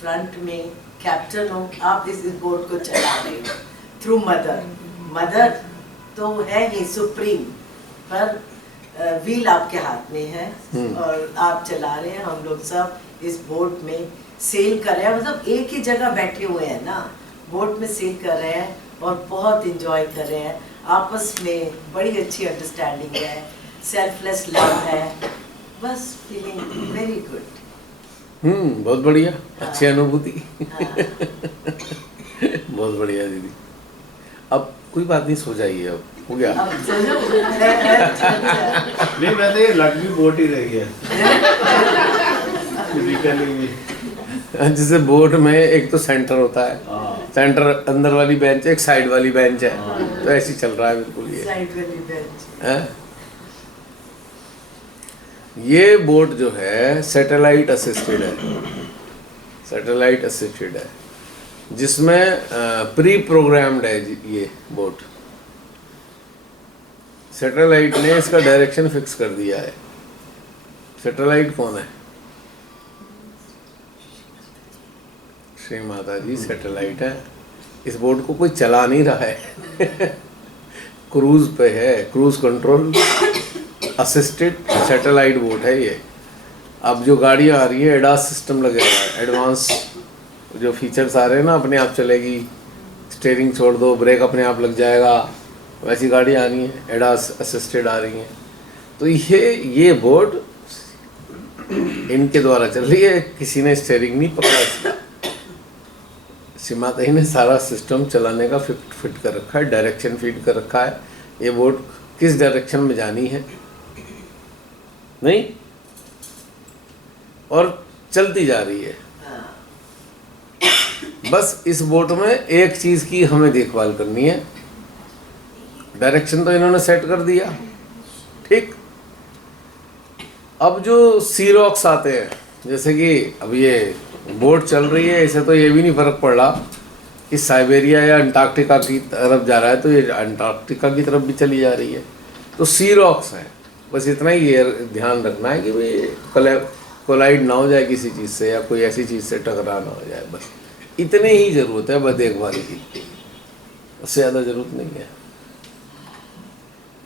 फ्रंट में कैप्टन हो, आप इस बोट को चला रहे हो थ्रू मदर तो है ही सुप्रीम, पर व्हील आपके हाथ में है और आप चला रहे हैं। हम लोग सब इस बोट में सेल कर रहे हैं, मतलब एक ही जगह बैठे हुए हैं ना, बोट में सेल कर रहे हैं और बहुत इंजॉय कर रहे हैं। आपस में बड़ी अच्छी अंडरस्टैंडिंग है, सेल्फलेस लव है, बस फीलिंग वेरी गुड। बहुत बढ़िया, अच्छी अनुभूति। हाँ। बहुत बढ़िया दीदी। अब कोई बात नहीं, सो जाइए, अब हो गया। अब चलो। नहीं वैसे लग भी बोट ही रही है फिजिकली भी। जैसे बोट में एक तो सेंटर होता है, हाँ। सेंटर अंदर वाली बेंच, एक साइड वाली बेंच है, तो ऐसे ही चल रहा है बिल्कुल ये। साइड वाली बेंच है ये बोट जो है सैटेलाइट असिस्टेड है, जिसमें प्री प्रोग्राम्ड है ये बोट। सैटेलाइट ने इसका डायरेक्शन फिक्स कर दिया है। सैटेलाइट कौन है? श्री माता जी सैटेलाइट है। इस बोट को कोई चला नहीं रहा है क्रूज पे है, cruise control assisted satellite boat है ये। अब जो गाड़ियाँ आ रही है एडास सिस्टम लगे हुआ है, एडवांस जो फीचर्स आ रहे हैं ना, अपने आप चलेगी, स्टीयरिंग छोड़ दो ब्रेक अपने आप लग जाएगा, वैसी गाड़ी आ रही हैं, एडास असिस्टेड आ रही हैं। तो ये बोट इनके द्वारा चल रही है, किसी ने स्टीयरिंग नहीं पकड़ा इसका। सीमाताई ने सारा सिस्टम चलाने का फिट कर रखा है, डायरेक्शन फीड कर रखा है, ये बोट किस डायरेक्शन में जानी है नहीं, और चलती जा रही है। बस इस बोट में एक चीज की हमें देखभाल करनी है, डायरेक्शन तो इन्होंने सेट कर दिया, ठीक। अब जो सी रॉक्स आते हैं, जैसे कि अब ये बोट चल रही है, इसे तो ये भी नहीं फर्क पड़ रहा कि साइबेरिया या अंटार्कटिका की तरफ जा रहा है, तो ये अंटार्कटिका की तरफ भी चली जा रही है। तो सी रॉक्स हैं, बस इतना ही ये ध्यान रखना है कि भाई कोलाइड ना हो जाए किसी चीज़ से, या कोई ऐसी चीज़ से टकरा ना हो जाए, बस इतने ही ज़रूरत है बस देखभाल की, उससे ज़्यादा ज़रूरत नहीं है।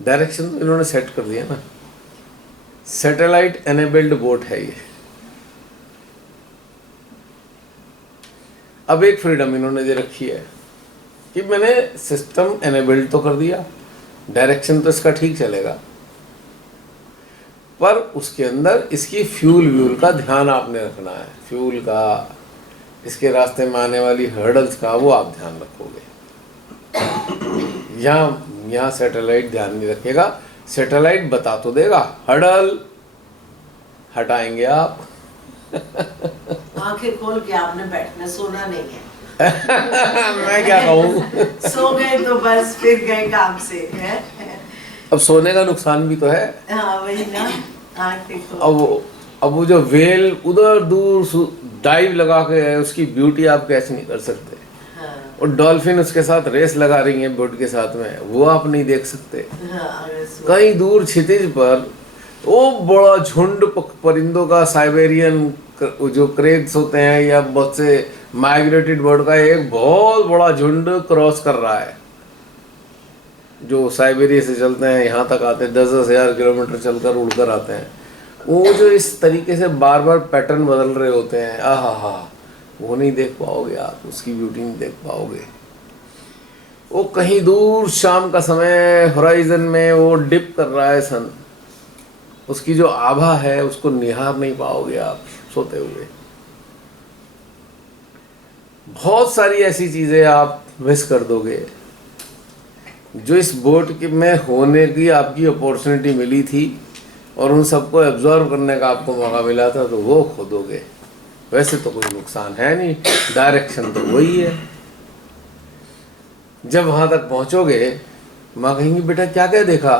डायरेक्शन तो इन्होंने सेट कर दिया ना, सैटेलाइट एनेबल्ड बोट है ये। अब एक फ्रीडम इन्होंने दे रखी है कि मैंने सिस्टम एनेबल्ड तो कर दिया, डायरेक्शन तो इसका ठीक चलेगा, पर उसके अंदर इसकी फ्यूल का ध्यान आपने रखना है, फ्यूल का, इसके रास्ते में आने वाली हर्डल्स का वो आप ध्यान रखोगे। यहाँ सैटेलाइट ध्यान नहीं रखेगा, सैटेलाइट बता तो देगा, हर्डल हटाएंगे आप। आंखें खोल के आपने बैठना, सोना नहीं है। मैं क्या कहूँ, सो गए तो बस फिर गए काम से है। अब सोने का नुकसान भी तो है। हाँ वही ना, आंखें खोल। अब वो जो वेल उधर दूर डाइव लगा के है, उसकी ब्यूटी आप कैच नहीं कर सकते। हाँ। और डॉल्फिन उसके साथ रेस लगा रही है बोट के साथ में, वो आप नहीं देख सकते। हाँ, कहीं दूर क्षितिज पर वो बड़ा झुंड परिंदों का, साइबेरियन जो क्रेग्स होते हैं या बहुत से माइग्रेटेड बर्ड का एक बहुत बड़ा झुंड क्रॉस कर रहा है, जो साइबेरिया से चलते हैं यहाँ तक आते हैं, 10-10 हज़ार किलोमीटर चलकर उड़कर आते हैं। वो जो इस तरीके से बार बार पैटर्न बदल रहे होते हैं, आहा, वो नहीं देख पाओगे आप, उसकी ब्यूटी नहीं देख पाओगे। वो कहीं दूर शाम का समय होराइजन में वो डिप कर रहा है सन, उसकी जो आभा है उसको निहार नहीं पाओगे आप सोते हुए। बहुत सारी ऐसी चीज़ें आप मिस कर दोगे जो इस बोट के में होने की आपकी अपॉर्चुनिटी मिली थी, और उन सबको एब्जॉर्व करने का आपको मौका मिला था, तो वो खो दोगे। वैसे तो कोई नुकसान है नहीं, डायरेक्शन तो वही है। जब वहाँ तक पहुँचोगे, माँ कहेंगी बेटा क्या क्या देखा?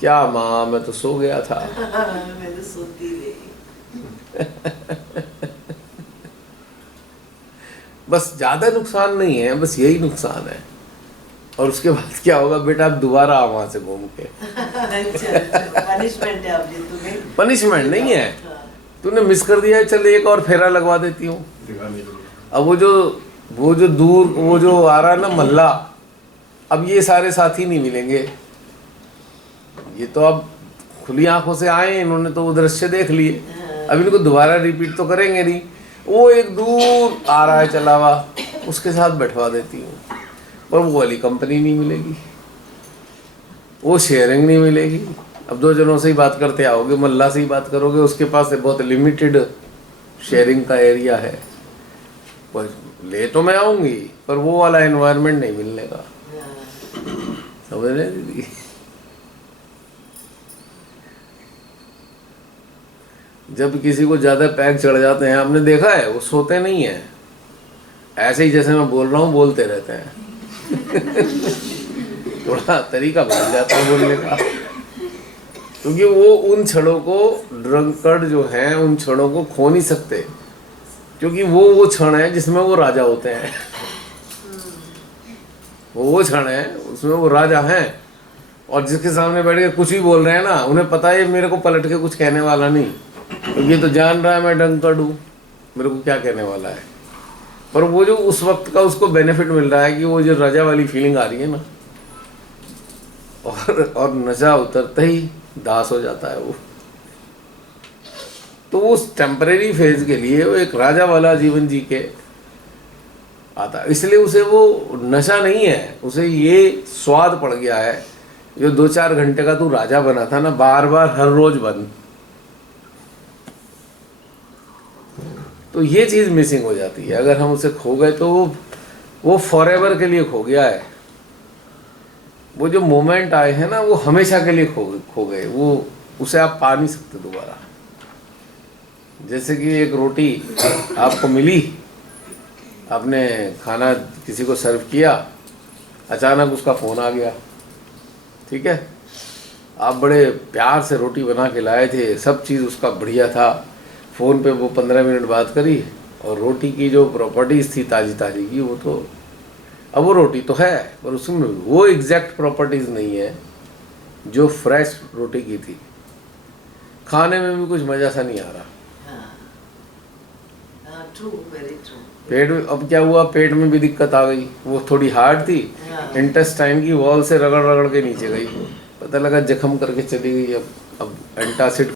क्या माँ, मैं तो सो गया था। मैं तो सोती रही। बस ज़्यादा नुकसान नहीं है, बस यही नुकसान है। और उसके बाद क्या होगा बेटा, आप दोबारा आओ वहाँ से घूम के। पनिशमेंट है अभी तुम्हें। पनिशमेंट नहीं है, तूने मिस कर दिया है, चल एक और फेरा लगवा देती हूँ। अब वो जो दूर वो जो आ रहा है ना मल्ला, अब ये सारे साथी नहीं मिलेंगे। ये तो अब खुली आंखों से आए, इन्होंने तो वो दृश्य देख लिए, अब इनको दोबारा रिपीट तो करेंगे नहीं। वो एक दूर आ रहा है चला हुआ, उसके साथ बैठवा देती हूँ, पर वो वाली कंपनी नहीं मिलेगी, वो शेयरिंग नहीं मिलेगी। अब 2 जनों से ही बात करते आओगे, मल्ला से ही बात करोगे, उसके पास बहुत लिमिटेड शेयरिंग का एरिया है। पर ले तो मैं आऊँगी, पर वो वाला एनवायरनमेंट नहीं मिलने का। समझ रहे दीदी? जब किसी को ज़्यादा पैक चढ़ जाते हैं, आपने देखा है, वो सोते नहीं हैं, ऐसे ही जैसे मैं बोल रहा हूँ बोलते रहते हैं। थोड़ा तरीका बदल जाता है बोलने का, क्योंकि वो उन क्षणों को, ड्रंकर्ड जो हैं उन क्षणों को खो नहीं सकते, क्योंकि वो क्षण है जिसमें वो राजा होते हैं। वो क्षण है उसमें वो राजा हैं, और जिसके सामने बैठ के कुछ भी बोल रहे हैं ना, उन्हें पता है मेरे को पलट के कुछ कहने वाला नहीं, क्योंकि तो जान रहा है मैं ड्रंकर्ड हूँ, मेरे को क्या कहने वाला है। पर वो जो उस वक्त का उसको बेनिफिट मिल रहा है कि वो जो राजा वाली फीलिंग आ रही है ना, और नशा उतरते ही दास हो जाता है वो। तो उस टेम्परेरी फेज के लिए वो एक राजा वाला जीवन जी के आता, इसलिए उसे वो नशा नहीं है, उसे ये स्वाद पड़ गया है। जो 2-4 घंटे का तू राजा बना था ना, बार बार हर रोज बन, तो ये चीज़ मिसिंग हो जाती है। अगर हम उसे खो गए तो वो फॉरएवर के लिए खो गया है। वो जो मोमेंट आए हैं ना, वो हमेशा के लिए खो गए, वो उसे आप पा नहीं सकते दोबारा। जैसे कि एक रोटी आपको मिली, आपने खाना किसी को सर्व किया, अचानक उसका फ़ोन आ गया, ठीक है, आप बड़े प्यार से रोटी बना के लाए थे, सब चीज़ उसका बढ़िया था, फ़ोन पे वो 15 मिनट बात करी और रोटी की जो प्रॉपर्टीज़ थी ताज़ी ताज़ी की, वो तो अब वो रोटी तो है पर उसमें वो एग्जैक्ट प्रॉपर्टीज़ नहीं है जो फ्रेश रोटी की थी। खाने में भी कुछ मज़ा सा नहीं आ रहा। True, very true. पेट में अब क्या हुआ, पेट में भी दिक्कत आ गई, वो थोड़ी हार्ड थी, इंटेस्टाइन की वॉल से रगड़ रगड़ के नीचे गई, पता लगा जख्म करके चली गई। अब एंटासिड